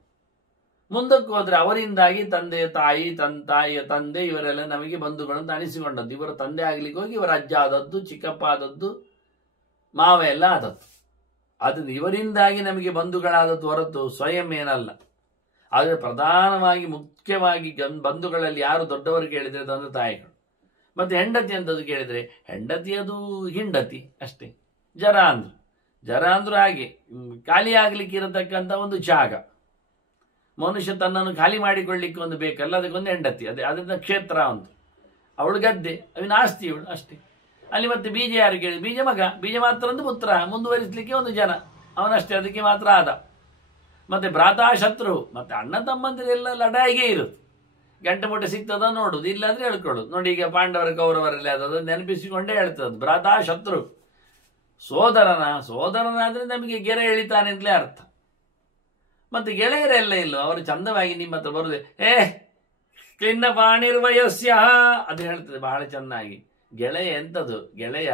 ಮುಂದಕ್ಕೆ ಹೋದ್ರೆ ಅವರಿಂದಾಗಿ ತಂದೆ ತಾಯಿ, ತಾಯಿಯ ತಂದೆ, ಇವರೆಲ್ಲ ನಮಗೆ ಬಂಧುಗಳು ಅಂತ ಅನಿಸಿಕೊಂಡದ್ದು. ಇವರ ತಂದೆ ಆಗ್ಲಿಕ್ಕೆ ಹೋಗಿ ಇವರ ಅಜ್ಜ ಆದದ್ದು, ಚಿಕ್ಕಪ್ಪ ಆದದ್ದು, ಮಾವ ಎಲ್ಲ ಆದದ್ದು. ಅದು ಇವರಿಂದಾಗಿ ನಮಗೆ ಬಂಧುಗಳಾದದ್ದು ಹೊರತು ಸ್ವಯಂ ಏನಲ್ಲ. ಆದರೆ ಪ್ರಧಾನವಾಗಿ ಮುಖ್ಯವಾಗಿ ಬಂಧುಗಳಲ್ಲಿ ಯಾರು ದೊಡ್ಡವರು ಕೇಳಿದರೆ ತಂದೆ ತಾಯಿಗಳು. ಮತ್ತೆ ಹೆಂಡತಿ ಅಂತದ್ದು ಕೇಳಿದರೆ ಹೆಂಡತಿ ಅದು ಹಿಂಡತಿ ಅಷ್ಟೇ. ಜರ ಅಂದ್ರು ಹಾಗೆ ಖಾಲಿ ಆಗ್ಲಿಕ್ಕೆ ಇರತಕ್ಕಂಥ ಒಂದು ಜಾಗ. ಮನುಷ್ಯ ತನ್ನನ್ನು ಖಾಲಿ ಮಾಡಿಕೊಳ್ಳಿಕ್ಕೆ ಒಂದು ಬೇಕಲ್ಲ, ಅದಕ್ಕೊಂದು ಹೆಂಡತಿ, ಅದರಿಂದ ಕ್ಷೇತ್ರ ಒಂದು, ಅವಳು ಗದ್ದೆ, ಅವಿನ ಆಸ್ತಿ ಇವಳು ಅಷ್ಟೇ. ಅಲ್ಲಿ ಮತ್ತೆ ಬೀಜ ಯಾರು ಕೇಳಿದ್ರು? ಬೀಜ ಮಗ, ಬೀಜ ಮಾತ್ರ ಒಂದು ಪುತ್ರ, ಮುಂದುವರಿಸಲಿಕ್ಕೆ ಒಂದು ಜನ, ಅವನಷ್ಟೇ, ಅದಕ್ಕೆ ಮಾತ್ರ ಆದ. ಮತ್ತೆ ಭ್ರಾತಾ ಶತ್ರು, ಮತ್ತೆ ಅಣ್ಣ ತಮ್ಮಂದಿರೆಲ್ಲ ಲಡಾಯಿಗೆ ಇರುತ್ತೆ. ಗಂಟೆ ಮುಟ್ಟೆ ಸಿಗ್ತದ ನೋಡುದು, ಇಲ್ಲಾಂದ್ರೆ ಹೇಳ್ಕೊಳ್ಳೋದು. ನೋಡಿ, ಈಗ ಪಾಂಡವರ ಕೌರವರಲ್ಲಿ ಆದದ್ದು ನೆನಪಿಸಿಕೊಂಡೇ ಹೇಳ್ತದ. ಭ್ರಾತಾ ಶತ್ರು, ಸೋದರನಾದ್ರೆ ನಮಗೆ ಗೆರೆ ಎಳಿತಾನೆ ಅಂತಲೇ ಅರ್ಥ. ಮತ್ತೆ ಗೆಳೆಯರೆಲ್ಲ ಇಲ್ಲ, ಅವರು ಚಂದವಾಗಿ ನಿಮ್ಮ ಹತ್ರ ಬರುದೇ, ಕ್ಲಿನ್ನ ಪಾಣಿರ್ವಯಸ್ಯ ಅದು ಹೇಳ್ತದೆ ಬಹಳ ಚೆನ್ನಾಗಿ. ಗೆಳೆಯ ಎಂಥದ್ದು? ಗೆಳೆಯ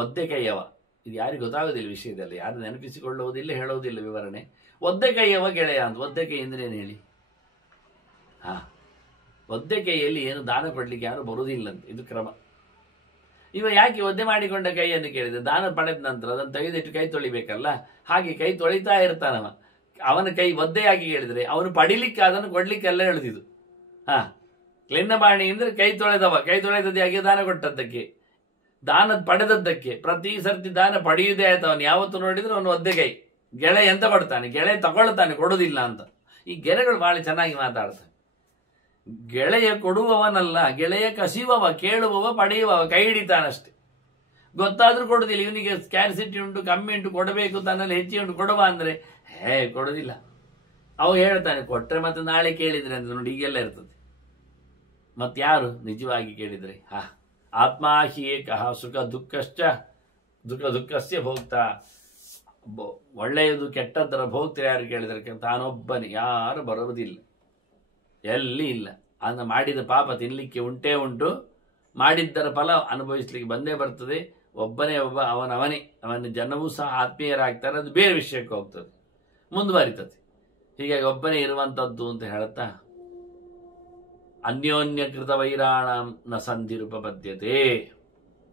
ಒದ್ದೆ ಕೈಯವ. ಇದು ಯಾರಿಗೆ ಗೊತ್ತಾಗೋದಿಲ್ಲ ವಿಷಯದಲ್ಲಿ, ಯಾರು ನೆನಪಿಸಿಕೊಳ್ಳುವುದಿಲ್ಲ, ಹೇಳುವುದಿಲ್ಲ ವಿವರಣೆ. ಒದ್ದೆ ಕೈಯವ ಗೆಳೆಯ ಅಂತ. ಒದ್ದೆ ಕೈ ಅಂದ್ರೆ ಏನು ಹೇಳಿ? ಒದ್ದೆ ಕೈಯಲ್ಲಿ ಏನು ದಾನ ಕೊಡ್ಲಿಕ್ಕೆ ಯಾರು ಬರುವುದಿಲ್ಲಂತೆ, ಇದು ಕ್ರಮ. ಇವ ಯಾಕೆ ಒದ್ದೆ ಮಾಡಿಕೊಂಡ ಕೈಯನ್ನು ಕೇಳಿದೆ? ದಾನ ಪಡೆದ ನಂತರ ಅದನ್ನು ತೆಗೆದಿಟ್ಟು ಕೈ ತೊಳಿಬೇಕಲ್ಲ, ಹಾಗೆ ಕೈ ತೊಳಿತಾ ಇರ್ತಾನವ. ಅವನ ಕೈ ಒದ್ದೆಯಾಗಿ ಕೇಳಿದ್ರೆ ಅವನು ಪಡಿಲಿಕ್ಕೆ ಅದನ್ನು ಕೊಡ್ಲಿಕ್ಕೆಲ್ಲ ಹೇಳಿದ್ದು. ಲಿನ್ನಬಾಣಿ ಅಂದ್ರೆ ಕೈ ತೊಳೆದವ, ಕೈ ತೊಳೆದದ್ದು ಯಾಕೆ? ದಾನ ಕೊಟ್ಟದ್ದಕ್ಕೆ, ದಾನ ಪಡೆದದ್ದಕ್ಕೆ. ಪ್ರತಿ ಸರ್ತಿ ದಾನ ಪಡೆಯುವುದೇ ಆಯ್ತು. ಅವನು ಯಾವತ್ತು ನೋಡಿದ್ರೆ ಅವನು ಒದ್ದೆ ಕೈ. ಗೆಳೆ ಎಂತ ಕೊಡ್ತಾನೆ? ಗೆಳೆ ತಗೊಳ್ತಾನೆ, ಕೊಡುವುದಿಲ್ಲ ಅಂತ. ಈ ಗೆಳೆಗಳು ಬಹಳ ಚೆನ್ನಾಗಿ ಮಾತಾಡ್ತಾನೆ. ಗೆಳೆಯ ಕೊಡುವವನಲ್ಲ, ಗೆಳೆಯ ಕಸಿಯುವವ, ಕೇಳುವವ, ಪಡೆಯುವವ, ಕೈ ಹಿಡಿತಾನಷ್ಟೆ. ಗೊತ್ತಾದ್ರೂ ಕೊಡುದಿಲ್ಲ. ಇವನಿಗೆ ಸ್ಕ್ಯಾರ್ಸಿಟಿ ಉಂಟು, ಕಮ್ಮಿ ಉಂಟು, ಕೊಡಬೇಕು, ತನ್ನಲ್ಲಿ ಹೆಚ್ಚಿ ಉಂಟು, ಕೊಡುವ ಅಂದ್ರೆ ಕೊಡುದಿಲ್ಲ. ಅವು ಹೇಳ್ತಾನೆ ಕೊಟ್ರೆ ಮತ್ತೆ ನಾಳೆ ಕೇಳಿದ್ರೆ ಅಂತ. ನೋಡಿ, ಈಗೆಲ್ಲ ಇರ್ತದೆ. ಮತ್ಯಾರು ನಿಜವಾಗಿ ಕೇಳಿದ್ರೆ ಆತ್ಮಾಹಿ ಏಕಃ ಸುಖ ದುಃಖಸ್ಯ ಭೋಕ್ತ. ಒಳ್ಳೆಯದು ಕೆಟ್ಟದ್ದರ ಭೋಕ್ತರು ಯಾರು ಕೇಳಿದ್ರೆ ತಾನೊಬ್ಬನೇ, ಯಾರು ಬರುವುದಿಲ್ಲ, ಎಲ್ಲಿ ಇಲ್ಲ. ಅನ್ನ ಮಾಡಿದ ಪಾಪ ತಿನ್ನಲಿಕ್ಕೆ ಉಂಟೇ ಉಂಟು, ಮಾಡಿದ್ದರ ಫಲ ಅನುಭವಿಸ್ಲಿಕ್ಕೆ ಬಂದೇ ಬರ್ತದೆ. ಒಬ್ಬನೇ ಒಬ್ಬ, ಅವನ ಜನವೂ ಸಹ ಆತ್ಮೀಯರಾಗ್ತಾರೆ. ಅದು ಬೇರೆ ವಿಷಯಕ್ಕೆ ಹೋಗ್ತದೆ, ಮುಂದುವರಿತದೆ. ಹೀಗಾಗಿ ಒಬ್ಬನೇ ಇರುವಂಥದ್ದು ಅಂತ ಹೇಳ್ತಾ, ಅನ್ಯೋನ್ಯ ಕೃತ ವೈರಾಣ ನ ಸಂಧಿರುಪಬದ್ಧತೆ.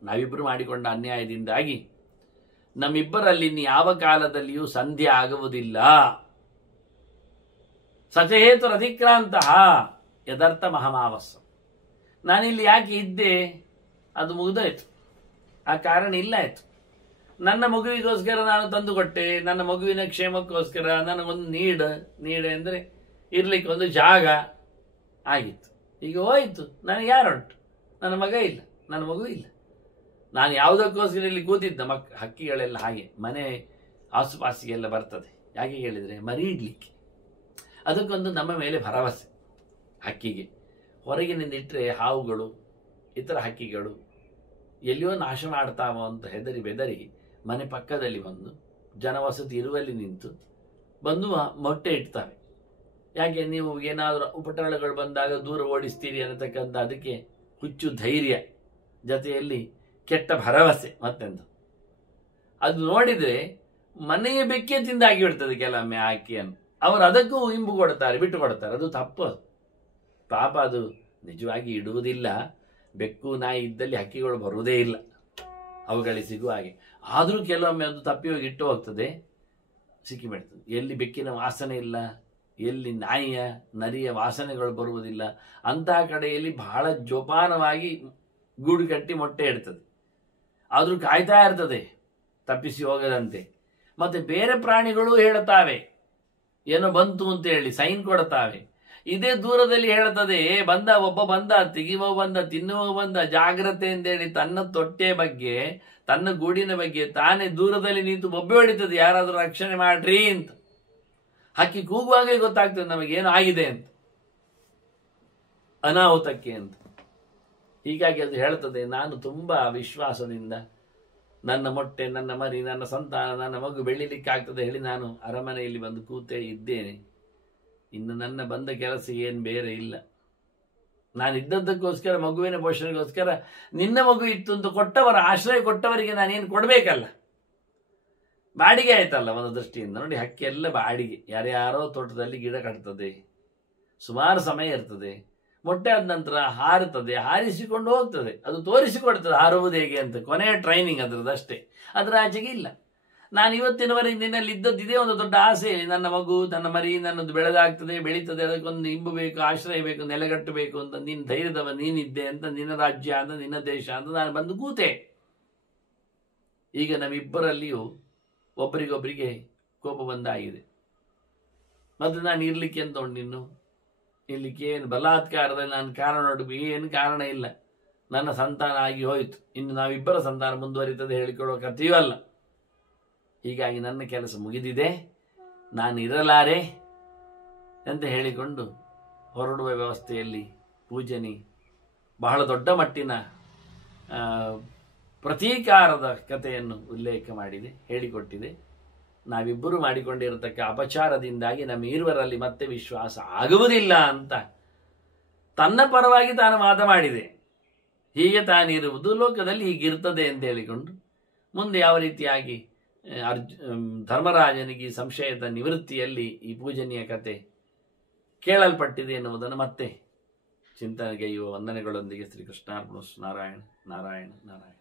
ನಾವಿಬ್ಬರು ಮಾಡಿಕೊಂಡ ಅನ್ಯಾಯದಿಂದಾಗಿ ನಮ್ಮಿಬ್ಬರಲ್ಲಿ ಯಾವ ಕಾಲದಲ್ಲಿಯೂ ಸಂಧಿ ಆಗುವುದಿಲ್ಲ. ಸಚೇತುರ ಅತಿಕ್ರಾಂತ ಯದರ್ಥ ಮಹಮಾವಸ್ಸ. ನಾನಿಲ್ಲಿ ಯಾಕೆ ಇದ್ದೆ? ಅದು ಮುಗಿದೋಯ್ತು, ಆ ಕಾರಣ ಇಲ್ಲ ಆಯ್ತು. ನನ್ನ ಮಗುವಿಗೋಸ್ಕರ ನಾನು ತಂದುಕೊಟ್ಟೆ, ನನ್ನ ಮಗುವಿನ ಕ್ಷೇಮಕ್ಕೋಸ್ಕರ ನನಗೊಂದು ನೀಡೆ ಅಂದರೆ ಇರ್ಲಿಕ್ಕೆ ಒಂದು ಜಾಗ ಆಗಿತ್ತು. ಈಗ ಹೋಯ್ತು, ನನಗೆ ಯಾರುಂಟು? ನನ್ನ ಮಗ ಇಲ್ಲ, ನನ್ನ ಮಗು ಇಲ್ಲ. ನಾನು ಯಾವುದಕ್ಕೋಸ್ಕರ ಇಲ್ಲಿ ಕೂತಿದ್ದ. ಹಕ್ಕಿಗಳೆಲ್ಲ ಹಾಗೆ ಮನೆ ಆಸುಪಾಸಿಗೆಲ್ಲ ಬರ್ತದೆ. ಯಾಕೆ ಹೇಳಿದರೆ ಮರಿ ಇಡ್ಲಿಕ್ಕೆ. ಅದಕ್ಕೊಂದು ನಮ್ಮ ಮೇಲೆ ಭರವಸೆ. ಹಕ್ಕಿಗೆ ಹೊರಗಿನಿಂದ ಇಟ್ಟರೆ ಹಾವುಗಳು, ಇತರ ಹಕ್ಕಿಗಳು ಎಲ್ಲಿಯೋ ನಾಶ ಮಾಡ್ತಾವೋ ಅಂತ ಹೆದರಿ ಬೆದರಿ ಮನೆ ಪಕ್ಕದಲ್ಲಿ ಬಂದು ಜನವಸತಿ ಇರುವಲ್ಲಿ ನಿಂತು ಬಂದು ಮೊಟ್ಟೆ ಇಡ್ತವೆ. ಯಾಕೆ? ನೀವು ಏನಾದರೂ ಉಪಟಳಗಳು ಬಂದಾಗ ದೂರ ಓಡಿಸ್ತೀರಿ ಅನ್ನತಕ್ಕಂಥ ಅದಕ್ಕೆ ಹುಚ್ಚು ಧೈರ್ಯ, ಜೊತೆಯಲ್ಲಿ ಕೆಟ್ಟ ಭರವಸೆ. ಮತ್ತೆಂದು ಅದು ನೋಡಿದರೆ ಮನೆಯ ಬೆಕ್ಕೆ ತಿಂದಾಗಿ ಬಿಡ್ತದೆ ಕೆಲವೊಮ್ಮೆ ಆ ಹಕ್ಕಿಯನ್ನು. ಅವರು ಅದಕ್ಕೂ ಇಂಬು ಕೊಡ್ತಾರೆ, ಬಿಟ್ಟು ಕೊಡ್ತಾರೆ. ಅದು ತಪ್ಪು. ಪಾಪ ಅದು ನಿಜವಾಗಿ ಇಡುವುದಿಲ್ಲ. ಬೆಕ್ಕು ನಾಯಿ ಇದ್ದಲ್ಲಿ ಹಕ್ಕಿಗಳು ಬರುವುದೇ ಇಲ್ಲ, ಅವುಗಳಿಗೆ ಸಿಗುವ ಹಾಗೆ. ಆದರೂ ಕೆಲವೊಮ್ಮೆ ಅದು ತಪ್ಪಿ ಹೋಗಿ ಇಟ್ಟು ಹೋಗ್ತದೆ, ಸಿಕ್ಕಿಬಿಡ್ತದೆ. ಎಲ್ಲಿ ಬೆಕ್ಕಿನ ವಾಸನೆ ಇಲ್ಲ, ಎಲ್ಲಿ ನಾಯಿಯ ನರಿಯ ವಾಸನೆಗಳು ಬರುವುದಿಲ್ಲ, ಅಂತಹ ಕಡೆಯಲ್ಲಿ ಬಹಳ ಜೋಪಾನವಾಗಿ ಗೂಡು ಕಟ್ಟಿ ಮೊಟ್ಟೆ ಇಡ್ತದೆ. ಆದರೂ ಕಾಯ್ತಾ ಇರ್ತದೆ ತಪ್ಪಿಸಿ ಹೋಗದಂತೆ. ಮತ್ತೆ ಬೇರೆ ಪ್ರಾಣಿಗಳು ಹೇಳುತ್ತಾವೆ, ಏನೋ ಬಂತು ಅಂತ ಹೇಳಿ ಸೈನ್ ಕೊಡ್ತಾವೆ. ಇದೇ ದೂರದಲ್ಲಿ ಹೇಳ್ತದೆ, ಒಬ್ಬ ಬಂದ, ತೆಗಿಯುವ ಬಂದ, ತಿನ್ನುವ ಬಂದ, ಜಾಗ್ರತೆ ಅಂತೇಳಿ ತನ್ನ ತೊಟ್ಟೆ ಬಗ್ಗೆ, ತನ್ನ ಗೂಡಿನ ಬಗ್ಗೆ ತಾನೇ ದೂರದಲ್ಲಿ ನಿಂತು ಬೊಬ್ಬೆ ಹೊಡಿತದೆ, ಯಾರಾದರೂ ರಕ್ಷಣೆ ಮಾಡ್ರಿ ಅಂತ. ಹಕ್ಕಿ ಕೂಗುವಾಗಲೇ ಗೊತ್ತಾಗ್ತದೆ ನಮಗೇನು ಆಗಿದೆ ಅಂತ, ಅನಾಹುತಕ್ಕೆ ಅಂತ. ಹೀಗಾಗಿ ಅದು ಹೇಳ್ತದೆ, ನಾನು ತುಂಬಾ ವಿಶ್ವಾಸದಿಂದ ನನ್ನ ಮೊಟ್ಟೆ, ನನ್ನ ಮರಿ, ನನ್ನ ಸಂತಾನ, ನನ್ನ ಮಗು ಬೆಳಿಲಿಕ್ಕೆ ಆಗ್ತದೆ ಹೇಳಿ ನಾನು ಅರಮನೆಯಲ್ಲಿ ಬಂದು ಕೂತೇ ಇದ್ದೇನೆ. ಇನ್ನು ನನ್ನ ಬಂದ ಕೆಲಸ ಏನು ಬೇರೆ ಇಲ್ಲ. ನಾನು ಇದ್ದದ್ದಕ್ಕೋಸ್ಕರ, ಮಗುವಿನ ಪೋಷಣೆಗೋಸ್ಕರ, ನಿನ್ನ ಮಗು ಇತ್ತು ಅಂತ ಕೊಟ್ಟವರ, ಆಶ್ರಯ ಕೊಟ್ಟವರಿಗೆ ನಾನೇನು ಕೊಡಬೇಕಲ್ಲ, ಬಾಡಿಗೆ ಆಯ್ತಲ್ಲ ಒಂದು ದೃಷ್ಟಿಯಿಂದ. ನೋಡಿ, ಹಕ್ಕಿ ಎಲ್ಲ ಬಾಡಿಗೆ. ಯಾರ್ಯಾರೋ ತೋಟದಲ್ಲಿ ಗಿಡ ಕಟ್ತದೆ, ಸುಮಾರು ಸಮಯ ಇರ್ತದೆ, ಮೊಟ್ಟೆ ಆದ ನಂತರ ಹಾರುತ್ತದೆ, ಹಾರಿಸಿಕೊಂಡು ಹೋಗ್ತದೆ. ಅದು ತೋರಿಸಿಕೊಡ್ತದೆ ಹಾರುವುದು ಹೇಗೆ ಅಂತ, ಕೊನೆಯ ಟ್ರೈನಿಂಗ್ ಅದರದಷ್ಟೇ. ಅದರ ಆಚೆಗೆ ಇಲ್ಲ. ನಾನು ಇವತ್ತಿನವರೆಗೆ ನಿನ್ನಲ್ಲಿ ಇದ್ದದ್ದಿದೆ ಒಂದು ದೊಡ್ಡ ಆಸೆ, ನನ್ನ ಮಗು, ನನ್ನ ಮರಿ ನನ್ನದು ಬೆಳೆದಾಗ್ತದೆ, ಬೆಳೀತದೆ, ಅದಕ್ಕೊಂದು ಇಂಬು ಬೇಕು, ಆಶ್ರಯ ಬೇಕು, ನೆಲೆಗಟ್ಟಬೇಕು ಅಂತ. ನಿನ್ನ ಧೈರ್ಯದವ ನೀನಿದ್ದೆ ಅಂತ, ನಿನ್ನ ರಾಜ್ಯ ಅಂತ, ನಿನ್ನ ದೇಶ ಅಂತ ನಾನು ಬಂದು ಕೂತೆ. ಈಗ ನಮ್ಮಿಬ್ಬರಲ್ಲಿಯೂ ಒಬ್ಬರಿಗೊಬ್ಬರಿಗೆ ಕೋಪ ಬಂದಾಗಿದೆ. ಮತ್ತು ನಾನು ಇರ್ಲಿಕ್ಕೆ ಅಂತ ಉಂಟು, ಇರ್ಲಿಕ್ಕೆ ಏನು ಬಲಾತ್ಕಾರದಲ್ಲಿ ನಾನು ಕಾರಣ ನೋಡಬೇಕು, ಏನು ಕಾರಣ ಇಲ್ಲ. ನನ್ನ ಸಂತಾನ ಆಗಿ ಹೋಯಿತು, ಇನ್ನು ನಾವಿಬ್ಬರ ಸಂತಾನ ಮುಂದುವರಿತದೆ ಹೇಳಿಕೊಳ್ಳುವ ಕಥೆಯೂ ಅಲ್ಲ. ಹೀಗಾಗಿ ನನ್ನ ಕೆಲಸ ಮುಗಿದಿದೆ, ನಾನು ಇರಲಾರೆ ಅಂತ ಹೇಳಿಕೊಂಡು ಹೊರಡುವ ವ್ಯವಸ್ಥೆಯಲ್ಲಿ ಪೂಜನಿ ಬಹಳ ದೊಡ್ಡ ಮಟ್ಟಿನ ಪ್ರತೀಕಾರದ ಕಥೆಯನ್ನು ಉಲ್ಲೇಖ ಮಾಡಿದೆ, ಹೇಳಿಕೊಟ್ಟಿದೆ. ನಾವಿಬ್ಬರು ಮಾಡಿಕೊಂಡಿರತಕ್ಕ ಅಪಚಾರದಿಂದಾಗಿ ನಮ್ಮ ಇರುವರಲ್ಲಿ ಮತ್ತೆ ವಿಶ್ವಾಸ ಆಗುವುದಿಲ್ಲ ಅಂತ ತನ್ನ ಪರವಾಗಿ ತಾನು ವಾದ ಮಾಡಿದೆ. ಹೀಗೆ ತಾನಿರುವುದು ಲೋಕದಲ್ಲಿ ಹೀಗಿರ್ತದೆ ಅಂತ ಹೇಳಿಕೊಂಡು ಮುಂದೆ ಯಾವ ರೀತಿಯಾಗಿ ಧರ್ಮರಾಜನಿಗೆ ಸಂಶಯದ ನಿವೃತ್ತಿಯಲ್ಲಿ ಈ ಪೂಜನೀಯ ಕತೆ ಕೇಳಲ್ಪಟ್ಟಿದೆ ಎನ್ನುವುದನ್ನು ಮತ್ತೆ ಚಿಂತನೆಗೈಯುವ ವಂದನೆಗಳೊಂದಿಗೆ ಶ್ರೀಕೃಷ್ಣಾರ್ಪಣ ನಾರಾಯಣ ನಾರಾಯಣ ನಾರಾಯಣ.